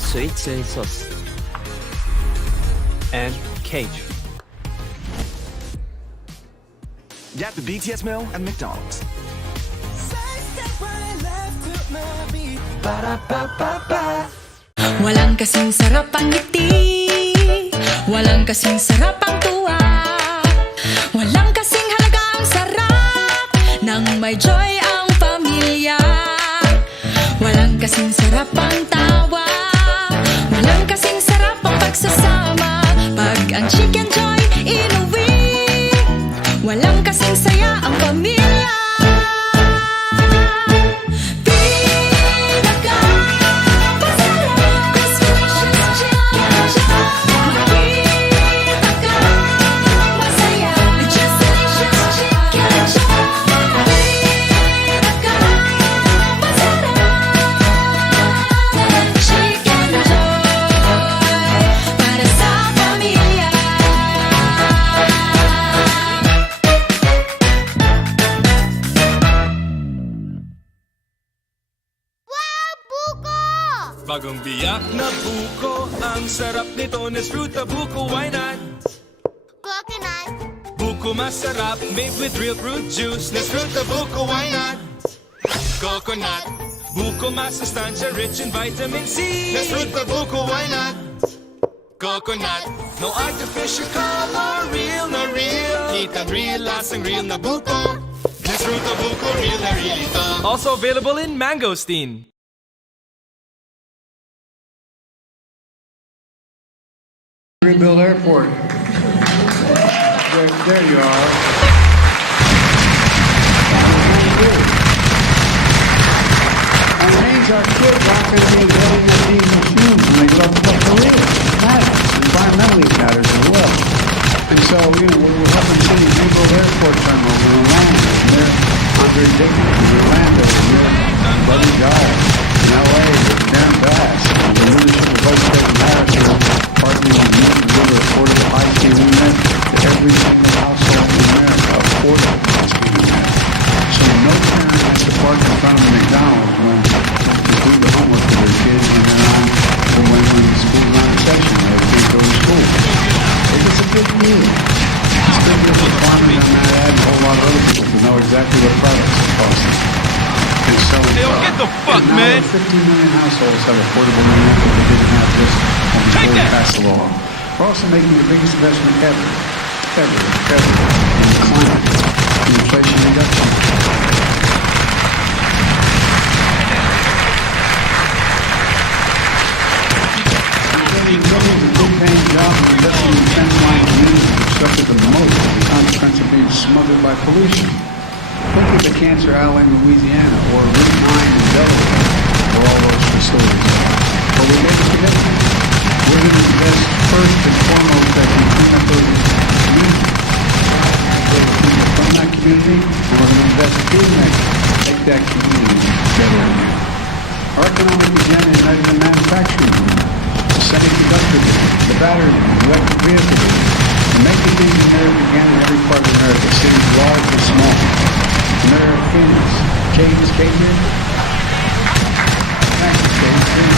Sweet chili sauce. And cage. Get the BTS meal at McDonald's. Walang kasing sarap ang ngiti, walang kasing sarap ang tuwa, walang kasing halaga ang sarap nang may joy ang pamilya. Walang kasing sarap ang tawa, walang kasing sarap ang pagsasama. Pag ang chicken joy inuwi, walang kasing saya ang pamilya. Bagong biyak na buko, ang sarap nito, Nesfruta buko, why not? Coconut. Buko masarap, made with real fruit juice, Nesfruta buko, why not? Coconut. Buko masustansya, rich in vitamin C, Nesfruta buko, why not? Coconut. No artificial color, real na real, kitang real, lasang real na buko, Nesfruta buko, real na real ito. Also available in mangosteen. Rebuild Airport. There you are. And these are kids not going to be building the diesel fumes when they go up to Korea. It matters. Environmentally it matters as well. And so, we're helping cities rebuild airport terminals in Orlando, near Andre Dickens, in Orlando, near Baliuag, in LA, with Darren Bass, and the leadership of Vice President Harris here, partnering with you to deliver affordable high-speed internet to every single household in America, affordable high-speed internet. So no parent has to park in front of a McDonald's when to do the homework for their kids when they're on, or when school's not in session, their kids go to school. It's a big deal. It's big deal for farmers on that ad and a whole lot of other people to know exactly what products are costing. And so, Get the fuck, now man! 15 million households have affordable internet that they didn't have this when before we passed the law. We're also making the biggest investment ever in climate and inflation reduction. Millions of good-paying jobs and investing in fence-line communities that suffer the most as a consequence of being smothered by pollution. Look at the cancer alley in Louisiana or Route 9 in Delaware or all those facilities. But we made a commitment. We're going to invest first and foremost that we clean up those communities. People from that community, and we're going to invest in that, make that community better again. Our economic agenda is measured in manufacturing, the semiconductor, the battery, the electric vehicle, and making things in America again in every part of America, cities large and small. Americans. Caves, Cajun. Thank you, Cajun.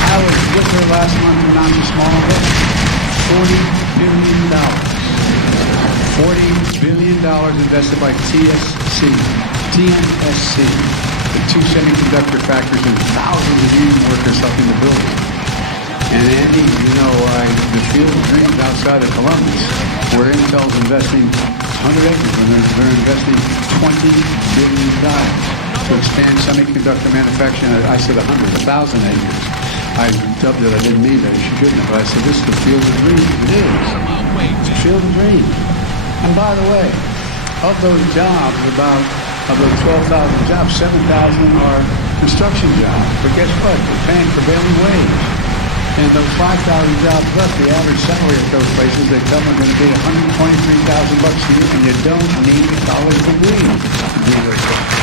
I was with her last month in not too small of it. $40 billion. $40 billion invested by TNSC, the two semiconductor factories and thousands of union workers helping to build it. And Andy, the Field of Dreams outside of Columbus, where Intel's investing 100 acres, and they're investing $20 billion to expand semiconductor manufacturing. I said 1,000 acres. I dubbed it, I didn't mean that, you shouldn't have, but I said, this is the Field of Dreams. It is. It's the Field of Dreams. And by the way, of those jobs, of those 12,000 jobs, 7,000 are construction jobs. But guess what? They're paying prevailing wage. And those 5,000 jobs left, the average salary at those places, they tell them are going to be $123,000 a year, and you don't need a college degree to do those jobs.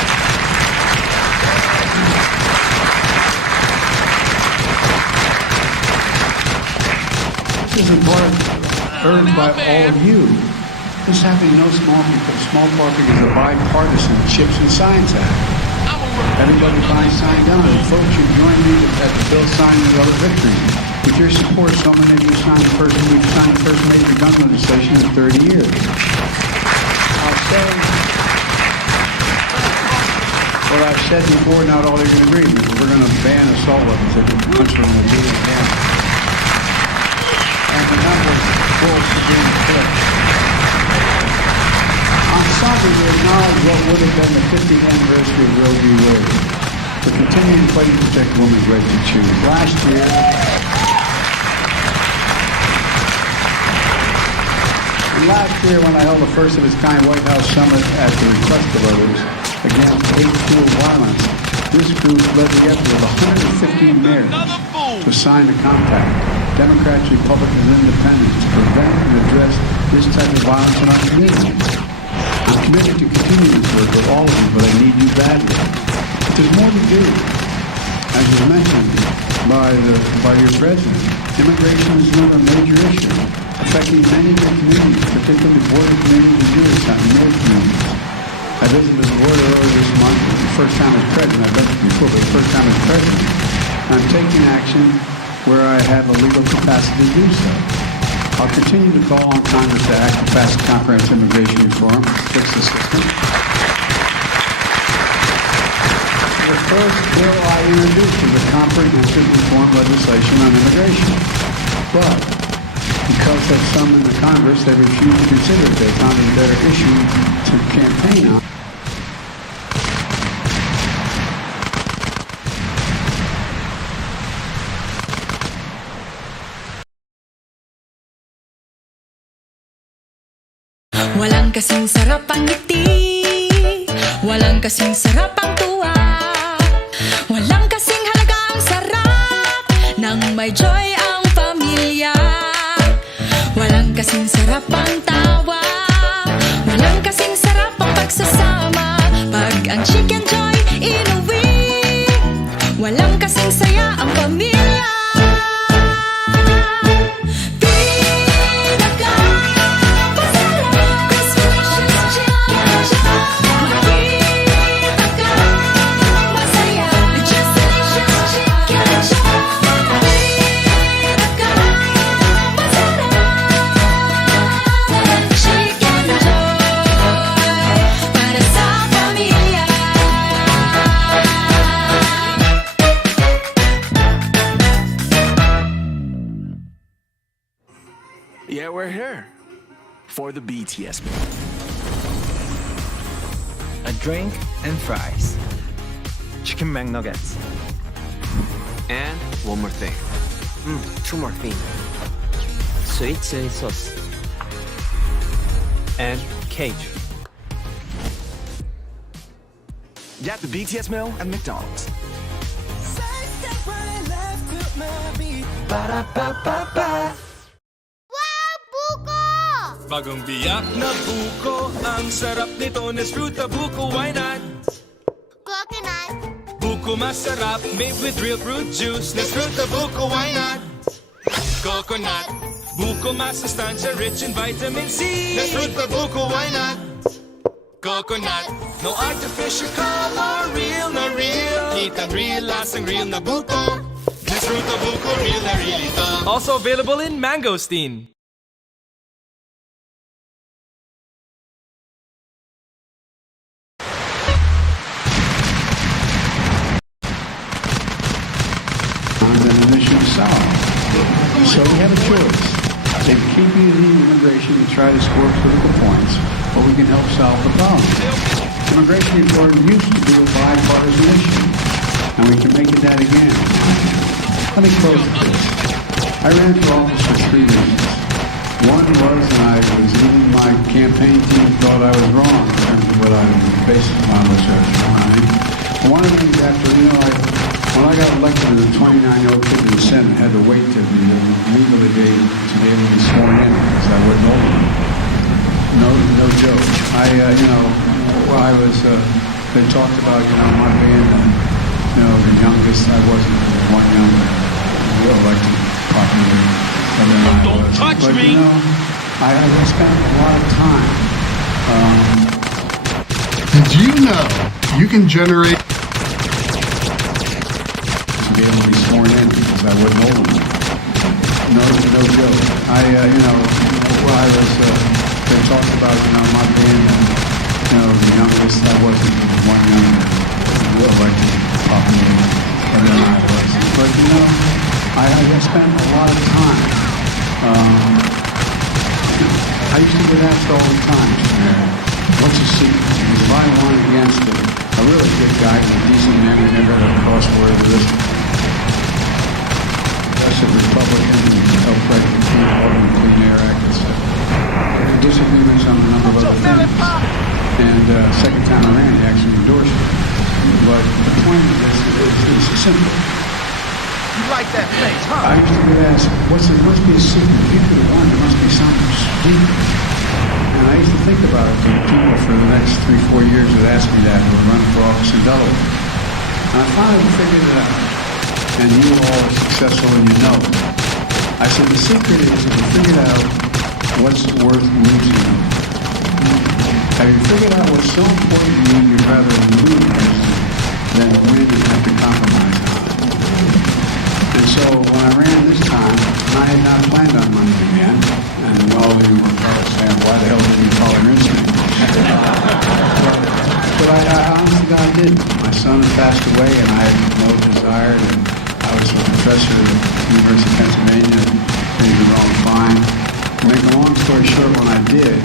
is a part earned by all of you. This having no small part because of the Bipartisan Chips and Signs Act. Everybody buys signed on. Folks, you join me at the bill signing of other victory. With your support, so many of you we've signed the first major gun legislation in 30 years. I'll say what I've said before, not all you can agree with. We're going to ban assault weapons at the country and we'll do it again. And the numbers will begin to flip. On Sunday, we acknowledge what would have been the 50th anniversary of Roe v. Wade. The continuing fight to protect women's right to choose. Last year, when I held the first of its kind White House summit at the request of others against hate-fueled violence, this group led together with 115 mayors to sign the compact, Democrats, Republicans, and Independents, to prevent and address this type of violence in our community. I'm committed to continue this work with all of you, but I need you badly. But there's more to do. As was mentioned by your president, immigration is another major issue, affecting many of your communities, particularly border communities and Jewish and North communities. I visited the border earlier this month, the first time as president. I've been before, but the first time as president. I'm taking action where I have a legal capacity to do so. I'll continue to call on Congress to act to pass a comprehensive immigration reform, fix the system. The first bill I introduced was a comprehensive reform legislation on immigration. But because of some in the Congress, they refused to consider it. They found it a better issue to campaign on. Walang kasing sarap ang ngiti, walang kasing sarap ang tuwa, walang kasing halaga ang sarap nang may joy ang pamilya. Walang kasing sarap ang tawa, walang kasing sarap ang pagsasama. Pag ang chicken joy inuwi, walang kasing saya ang pamilya. Yeah, we're here for the BTS meal. A drink and fries. Chicken McNuggets. And one more thing. Two more things. Sweet chili sauce. And cage. Get the BTS meal at McDonald's. Bagong biyak na buko, ang sarap nito, Nesfruit na buko, why not? Coconut. Buko masarap, made with real fruit juice, Nesfruit na buko, why not? Coconut. Buko masustansya, rich in vitamin C, Nesfruit na buko, why not? Coconut. No artificial color, real na real, kitang real, lasang real na buko, Nesfruit na buko, real na real ito. Also available in mangosteen. So we have a choice. They can keep using immigration to try to score political points, or we can help solve the problem. Immigration reform used to be a bipartisan issue, and we can make it that again. Let me close with this. I ran for office for 3 reasons. One was, and even my campaign team thought I was wrong in terms of what I based my research on. One of the things after, when I got elected as a 29-year-old kid in the Senate, I had to wait to be legally to be able to be sworn in because I wasn't old enough. No joke. They talked about, my being, the youngest. I wasn't one younger elected popularly than I was. you know, I spent a lot of time. Did you know you can generate? To be able to be sworn in because I wasn't old enough. No joke. While I was, they talked about, my being, the youngest. I wasn't one younger. Elected probably than I was. But, I spent a lot of time. I used to get asked all the time, what's the secret? Because if I won against a really good guy, a decent man, we never had a crossword of this. That's a Republican who helped write the Clean Air Act and stuff. There were disagreements on a number of other things. And second time I ran, he actually endorsed it. But the point of this is simple. You like that face, huh? I used to get asked, there must be a secret. If you could have won, there must be something sweet. And I used to think about it. The people for the next 3-4 years would ask me that and would run for office in Delaware. And I finally figured it out. And you all are successful and you know it. I said the secret is if you figured out what's worth losing. Have you figured out what's so important to you you'd rather lose than win and have to compromise on? And so when I ran this time, I had not planned on running again. And all of you were probably saying, why the hell didn't you call him instinct? But I honestly, God didn't. My son had passed away and I had no desire. And I was a professor at the University of Pennsylvania. Things were going fine. To make a long story short, when I did,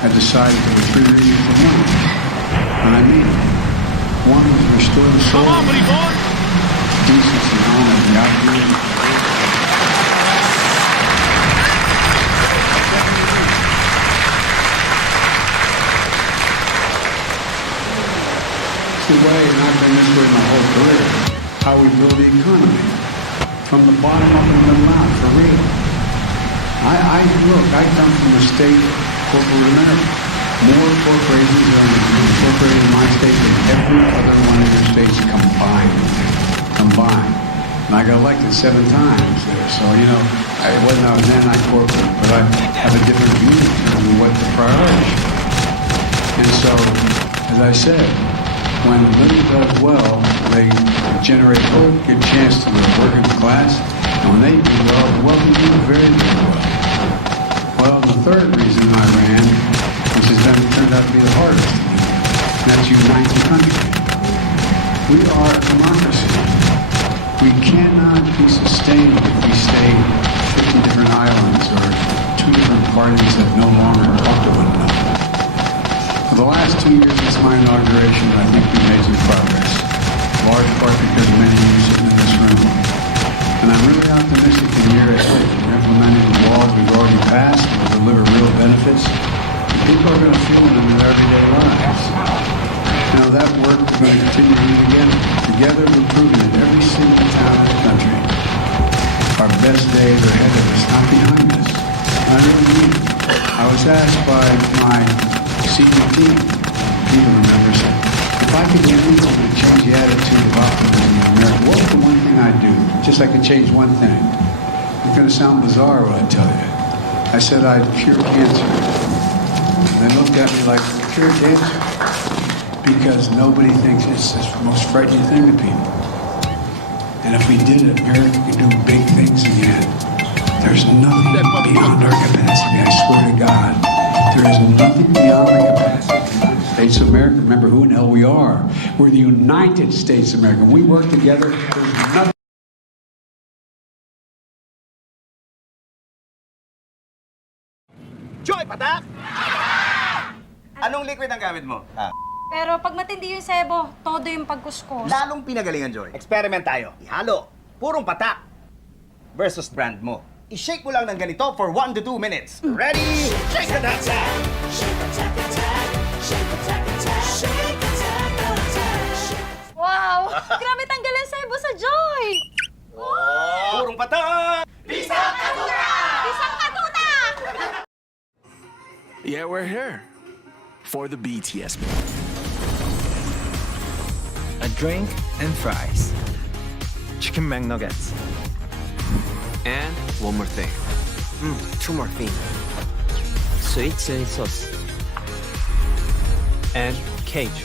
I decided there were 3 reasons to run. And I mean it. One was to restore the soul. Come on, buddy boy. Decency, honor, the opportunity. It's the way, and I've been this way my whole career, how we build the economy. From the bottom up and the top, for real. I come from a state, corporate America. More corporations are incorporated in my state than every other one of your states combined. And I got elected 7 times there. So, I was anti-corporate, but I have a different view in terms of what the priority is. And so, as I said, when the middle does well, they generate hope, give chance to the working class, and when they do well, the wealthy do very, very well. Well, the third reason I ran, which has turned out to be the hardest to do, and that's unite the country. We are a democracy. We cannot be sustained if we stay 50 different islands or 2 different parties that no longer talk to one another. For the last 2 years since my inauguration, I think we've made some progress, large part because of many of you sitting in this room. And I'm really optimistic in the year ahead. We're implementing the laws we've already passed that will deliver real benefits. And people are going to feel them in their everyday lives. That work we're going to continue to do together. Together we're proving in every single town in the country. Our best days are ahead of us, not behind us. And I really mean it. I was asked by my senior team, Viva members, if I could do anything to change the attitude of optimism in America, what would the one thing I'd do? Just I could change one thing. It's going to sound bizarre when I tell you. I said I'd cure cancer. They looked at me like, cure cancer? Because nobody thinks it's the most frightening thing to people. And if we did it, America could do big things again. There's nothing beyond our capacity, I swear to God. There is nothing beyond the capacity of the United States of America. Remember who in the hell we are. We're the United States of America. We work together. There's nothing. Joy, patak! Anong liquid ang gamit mo? Pero pag matindi yung sebo, todo yung pagkuskos. Lalong pinagalingan, Joy. Experiment tayo. Ihalo. Purong patak. Versus brand mo. I-shake mo lang ng ganito for 1 to 2 minutes. Ready? Shake the dance! Wow! Grabe tanggalan sebo sa Joy! Purong patak! Bisang Katuta! Isang katuta! Yeah, we're here for the BTS. A drink and fries. Chicken McNuggets. And one more thing. Two more things. Sweet chili sauce. And cage.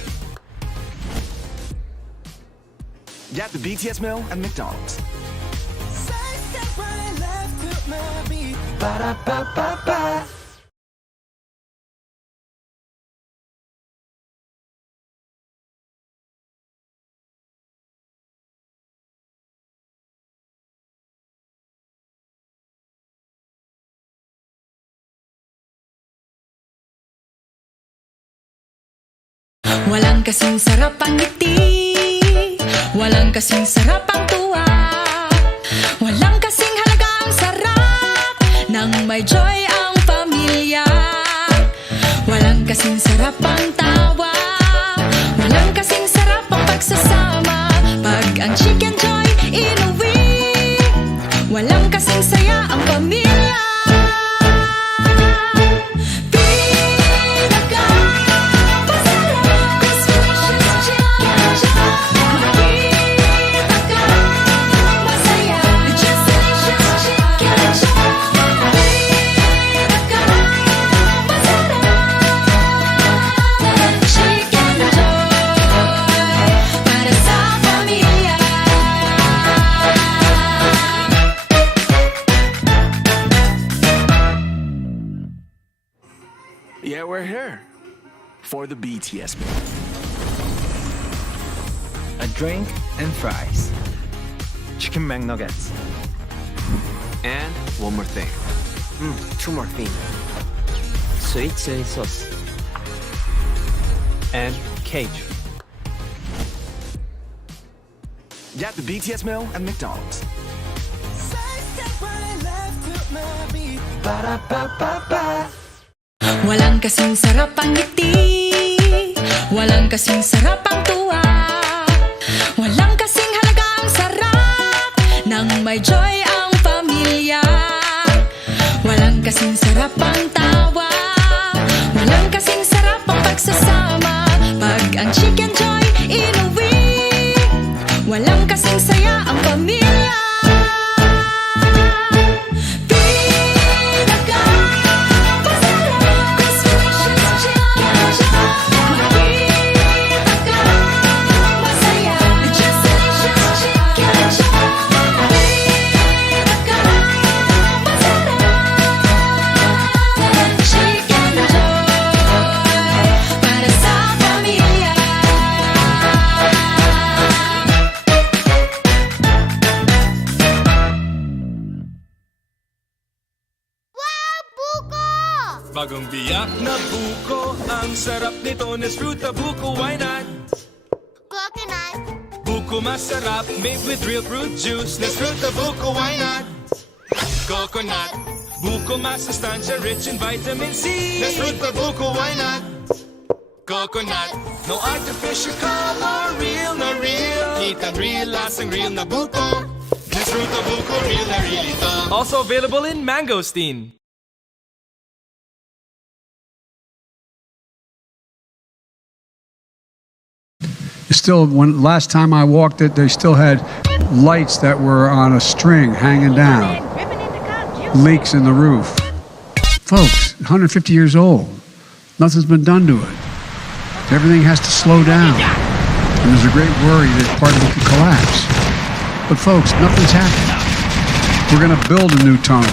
Get the BTS meal at McDonald's. Ba-da-ba-ba-ba. Walang kasing sarap ang ngiti, walang kasing sarap ang tuwa, walang kasing halaga ang sarap nang may joy ang pamilya. Walang kasing sarap ang tawa, walang kasing sarap ang pagsasama. Pag ang chicken joy inuwi, walang kasing saya ang pamilya. Yeah, we're here for the BTS meal. A drink and fries. Chicken McNuggets. And one more thing. Two more things. Sweet chili sauce. And cage. Get the BTS meal at McDonald's. Ba-da-ba-ba-ba. Walang kasing sarap ang ngiti, walang kasing sarap ang tuwa, walang kasing halaga ang sarap nang may joy ang pamilya. Walang kasing sarap ang tawa, walang kasing sarap ang pagsasama. Pag ang chicken joy inuwi, walang kasing saya ang pamilya. Bagong biyak na buko, ang sarap nito, Nesfruta buko, why not? Coconut. Buko masarap, made with real fruit juice, Nesfruta buko, why not? Coconut. Buko masustansya, rich in vitamin C, Nesfruta buko, why not? Coconut. No artificial color, real na real, kita real, lasang real na buko, Nesfruta buko, real na real ito. Also available in mangosteen. Still, when last time I walked it, they still had lights that were on a string hanging down. Leaks in the roof. Folks, 150 years old. Nothing's been done to it. Everything has to slow down. And there's a great worry that part of it could collapse. But folks, nothing's happened. We're going to build a new tunnel.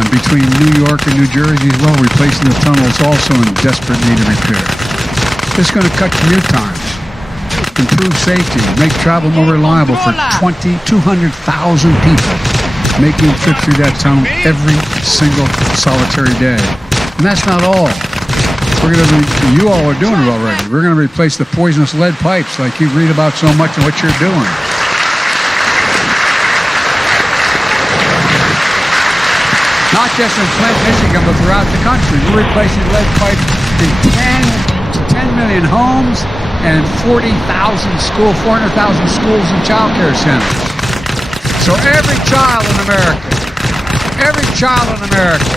And between New York and New Jersey as well, replacing the tunnel is also in desperate need of repair. This is going to cut commute times, improve safety, make travel more reliable for 200,000 people, making a trip through that tunnel every single solitary day. And that's not all. We're going to, you all are doing it already. We're going to replace the poisonous lead pipes like you read about so much in what you're doing. Not just in Flint, Michigan, but throughout the country. We're replacing lead pipes in 10 million homes and 400,000 schools and child care centers. So every child in America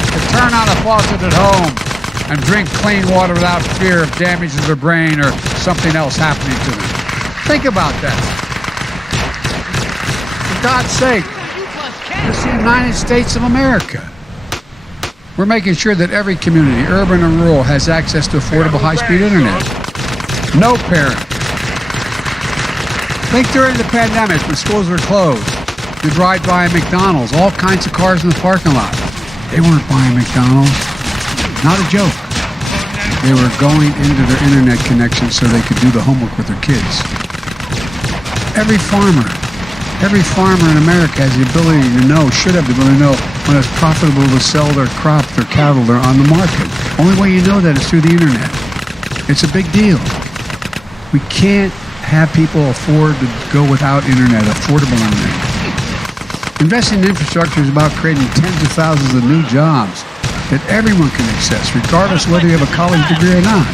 can turn on a faucet at home and drink clean water without fear of damage to their brain or something else happening to them. Think about that. For God's sake, this is the United States of America. We're making sure that every community, urban and rural, has access to affordable high-speed internet. No parent. Think during the pandemic when schools were closed. You'd ride by a McDonald's, all kinds of cars in the parking lot. They weren't buying McDonald's. Not a joke. They were going into their internet connection so they could do the homework with their kids. Every farmer in America has the ability to know, should have the ability to know when it's profitable to sell their crop, their cattle, they're on the market. Only way you know that is through the internet. It's a big deal. We can't have people afford to go without internet, affordable internet. Investing in infrastructure is about creating tens of thousands of new jobs that everyone can access, regardless of whether you have a college degree or not.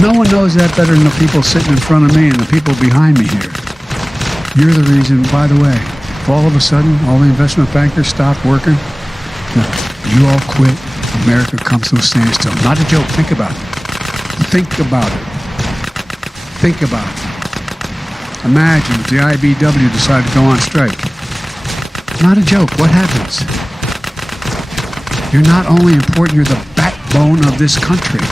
No one knows that better than the people sitting in front of me and the people behind me here. You're the reason, by the way, if all of a sudden all the investment bankers stopped working, you all quit, America comes to a standstill. Not a joke, think about it. Think about it. Think about it. Imagine if the IBW decided to go on strike. Not a joke. What happens? You're not only important, you're the backbone of this country.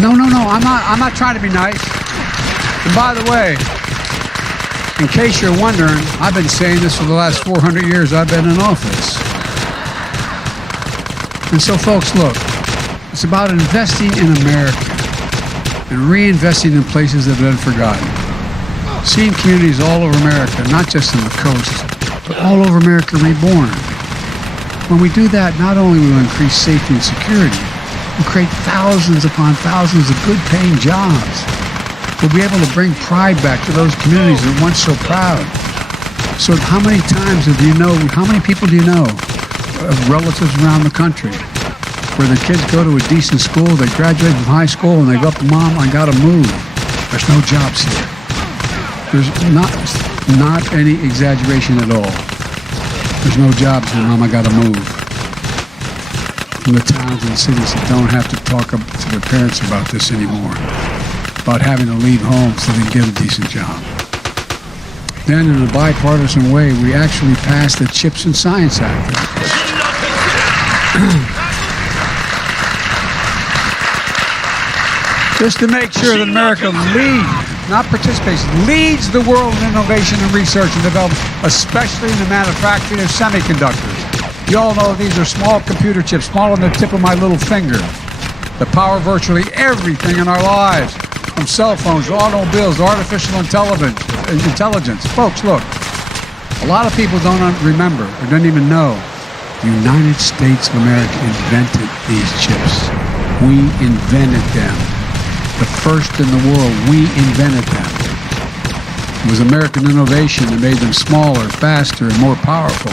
No. I'm not trying to be nice. And by the way, in case you're wondering, I've been saying this for the last 400 years I've been in office. And so, folks, look, it's about investing in America and reinvesting in places that have been forgotten. Seeing communities all over America, not just on the coast, but all over America reborn. When we do that, not only will we increase safety and security, we'll create thousands upon thousands of good-paying jobs. We'll be able to bring pride back to those communities that were once so proud. So how many people do you know of relatives around the country where their kids go to a decent school, they graduate from high school, and they go up to Mom, I gotta move. There's no jobs here. There's not any exaggeration at all. There's no jobs here, Mom, I gotta move. From the towns and cities that don't have to talk to their parents about this anymore, about having to leave home so they can get a decent job. Then in a bipartisan way, we actually passed the Chips and Science Act. Just to make sure that America leads the world in innovation and research and development, especially in the manufacturing of semiconductors. You all know these are small computer chips, smaller than the tip of my little finger, that power virtually everything in our lives, from cell phones to automobiles to artificial intelligence. Folks, look, a lot of people don't remember or don't even know the United States of America invented these chips. We invented them. The first in the world, we invented them. It was American innovation that made them smaller, faster, and more powerful.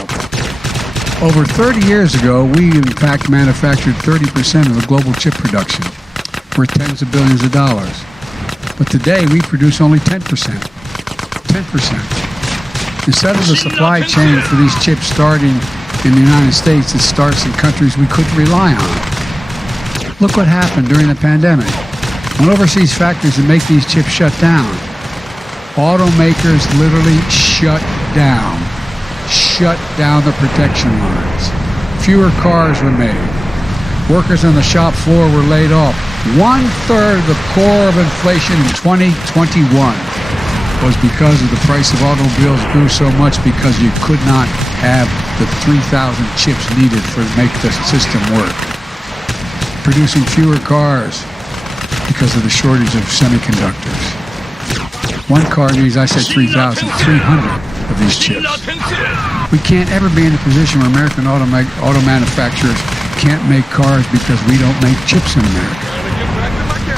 Over 30 years ago, we in fact manufactured 30% of the global chip production, worth tens of billions of dollars. But today, we produce only 10%. 10%. Instead of the supply chain for these chips starting in the United States, it starts in countries we couldn't rely on. Look what happened during the pandemic. When overseas factories that make these chips shut down, automakers literally shut down the protection lines. Fewer cars were made. Workers on the shop floor were laid off. 1/3 of the core of inflation in 2021 was because of the price of automobiles grew so much because you could not have the 3,000 chips needed to make the system work. Producing fewer cars because of the shortage of semiconductors. One car needs, I said 3,000, 300 of these chips. We can't ever be in a position where American auto manufacturers can't make cars because we don't make chips in America.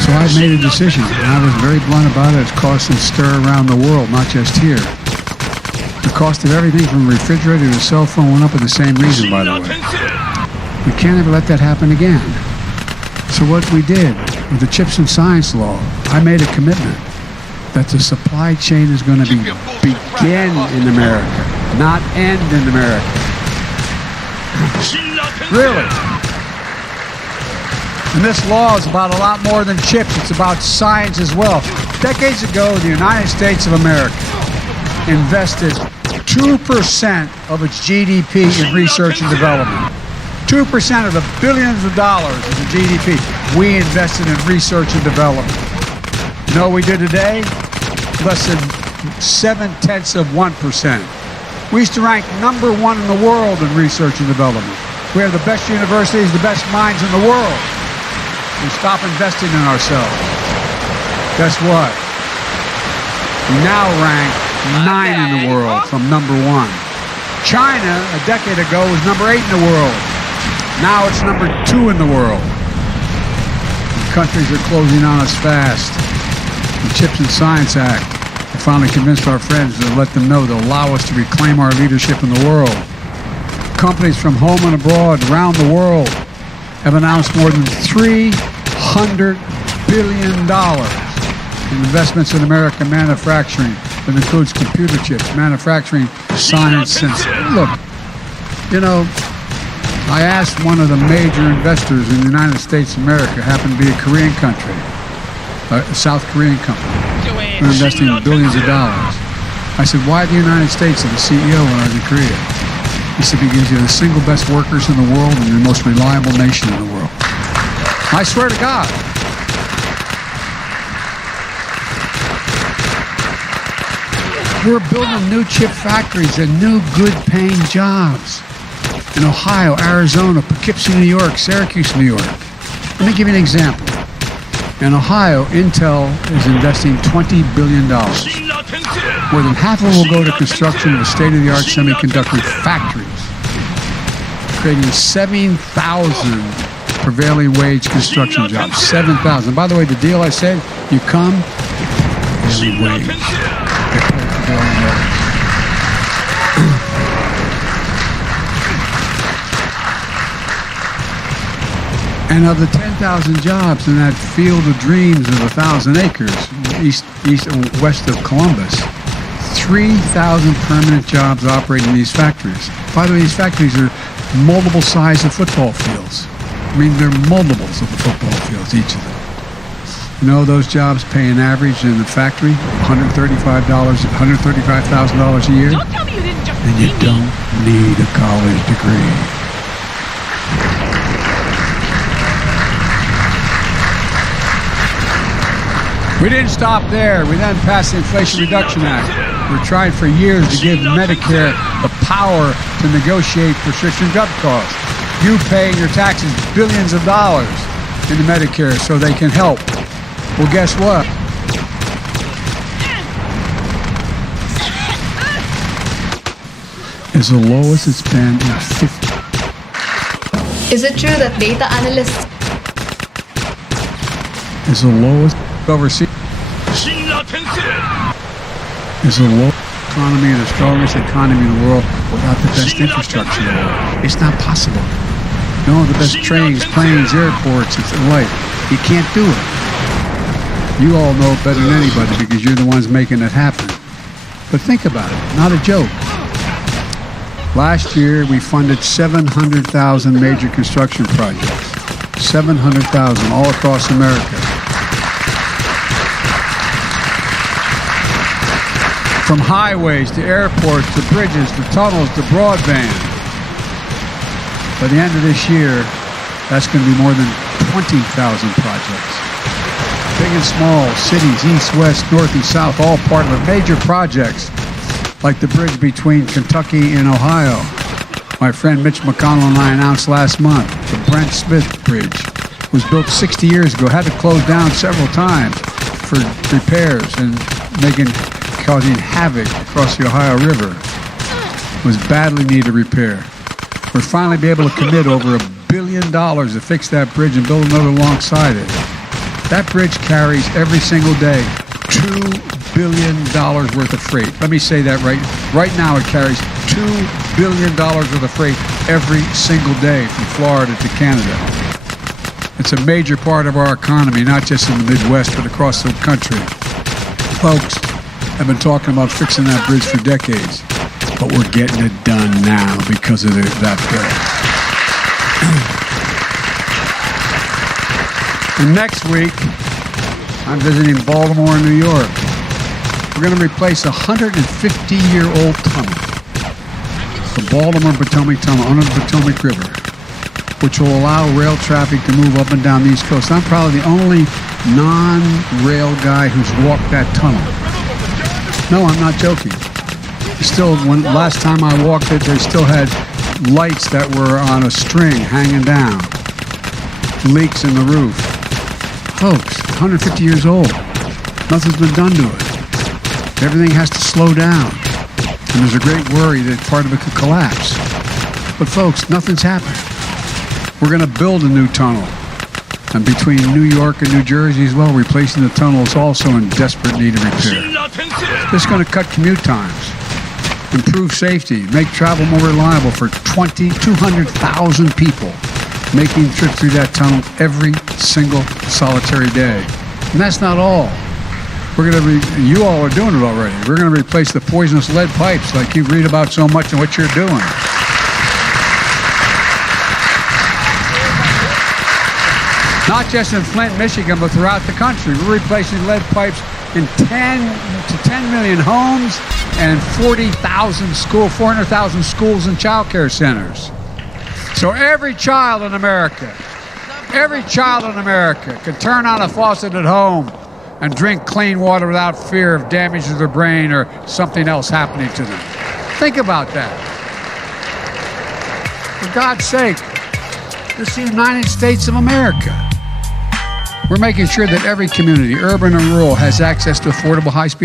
So I made a decision, and I was very blunt about it. It's caused some stir around the world, not just here. The cost of everything from a refrigerator to a cell phone went up for the same reason, by the way. We can't ever let that happen again. So what we did with the Chips and Science Law, I made a commitment that the supply chain is going to begin in America, not end in America. Really. And this law is about a lot more than chips. It's about science as well. Decades ago, the United States of America invested 2% of its GDP in research and development. 2% of the billions of dollars of the GDP we invested in research and development. You know what we did today? Less than 0.7%. We used to rank number 1 in the world in research and development. We have the best universities, the best minds in the world. We stop investing in ourselves. Guess what? We now rank 9 in the world from number 1. China, a decade ago, was number 8 in the world. Now it's number 2 in the world. The countries are closing on us fast. The CHIPS and Science Act, we finally convinced our friends to let them know they'll allow us to reclaim our leadership in the world. Companies from home and abroad around the world have announced more than $300 billion in investments in American manufacturing. That includes computer chips, manufacturing, science, and look, you know, I asked one of the major investors in the United States of America, happened to be a Korean country, a South Korean company. They're investing billions of dollars. I said, why the United States and the CEO when I was in Korea? He said, because you're the single best workers in the world and you're the most reliable nation in the world. I swear to God. We're building new chip factories and new good-paying jobs in Ohio, Arizona, Poughkeepsie, New York, Syracuse, New York. Let me give you an example. In Ohio, Intel is investing $20 billion. More than half of it will go to construction of state-of-the-art semiconductor factories, creating 7,000 prevailing wage construction jobs. 7,000. By the way, the deal I said, you come, prevailing wage. And of the 10,000 jobs in that field of dreams of 1,000 acres, east and west of Columbus, 3,000 permanent jobs operate in these factories. By the way, these factories are multiple size of football fields. I mean, they're multiples of the football fields, each of them. You know, those jobs pay an average in the factory $135,000 a year. Don't tell me you didn't just and you don't need a college degree. We didn't stop there. We then passed the Inflation Reduction Act. We're trying for years to give Medicare the power to negotiate prescription drug costs. You pay in your taxes billions of dollars into Medicare so they can help. Well, guess what? It's the lowest it's been in 50. Is it true that data analysts It's the lowest overseas. It's the lowest economy and the strongest economy in the world without the best infrastructure in the world. It's not possible. No, the best trains, planes, airports, it's light. You can't do it. You all know it better than anybody because you're the ones making it happen. But think about it, not a joke. Last year, we funded 700,000 major construction projects. 700,000 all across America. From highways to airports to bridges to tunnels to broadband. By the end of this year, that's going to be more than 20,000 projects. Big and small, cities, east, west, north, and south, all part of it. Major projects, like the bridge between Kentucky and Ohio. My friend Mitch McConnell and I announced last month, the Brent Smith Bridge was built 60 years ago, had to close down several times for repairs and causing havoc across the Ohio River. It was badly needed repair. We'll finally be able to commit over $1 billion to fix that bridge and build another alongside it. That bridge carries every single day $2 billion worth of freight. Let me say that right. Right now it carries $2 billion worth of freight every single day from Florida to Canada. It's a major part of our economy, not just in the Midwest, but across the country. Folks, I've been talking about fixing that bridge for decades, but we're getting it done now because of that bill. And next week, I'm visiting Baltimore and New York. We're going to replace a 150-year-old tunnel, the Baltimore-Potomac Tunnel under the Potomac River. which will allow rail traffic to move up and down the East Coast. I'm probably the only non-rail guy who's walked that tunnel. No, I'm not joking. Still, last time I walked it, they still had lights that were on a string hanging down. Leaks in the roof. Folks, 150 years old. Nothing's been done to it. Everything has to slow down. And there's a great worry that part of it could collapse. But folks, nothing's happened. We're going to build a new tunnel. And between New York and New Jersey as well, replacing the tunnel is also in desperate need of repair. This is going to cut commute times, improve safety, make travel more reliable for 200,000 people making the trip through that tunnel every single solitary day. And that's not all. We're going to you all are doing it already. We're going to replace the poisonous lead pipes like you read about so much in what you're doing. Not just in Flint, Michigan, but throughout the country. We're replacing lead pipes in 10 million homes and 400,000 schools and child care centers. So every child in America can turn on a faucet at home and drink clean water without fear of damage to their brain or something else happening to them. Think about that. For God's sake, this is the United States of America. We're making sure that every community, urban and rural, has access to affordable high-speed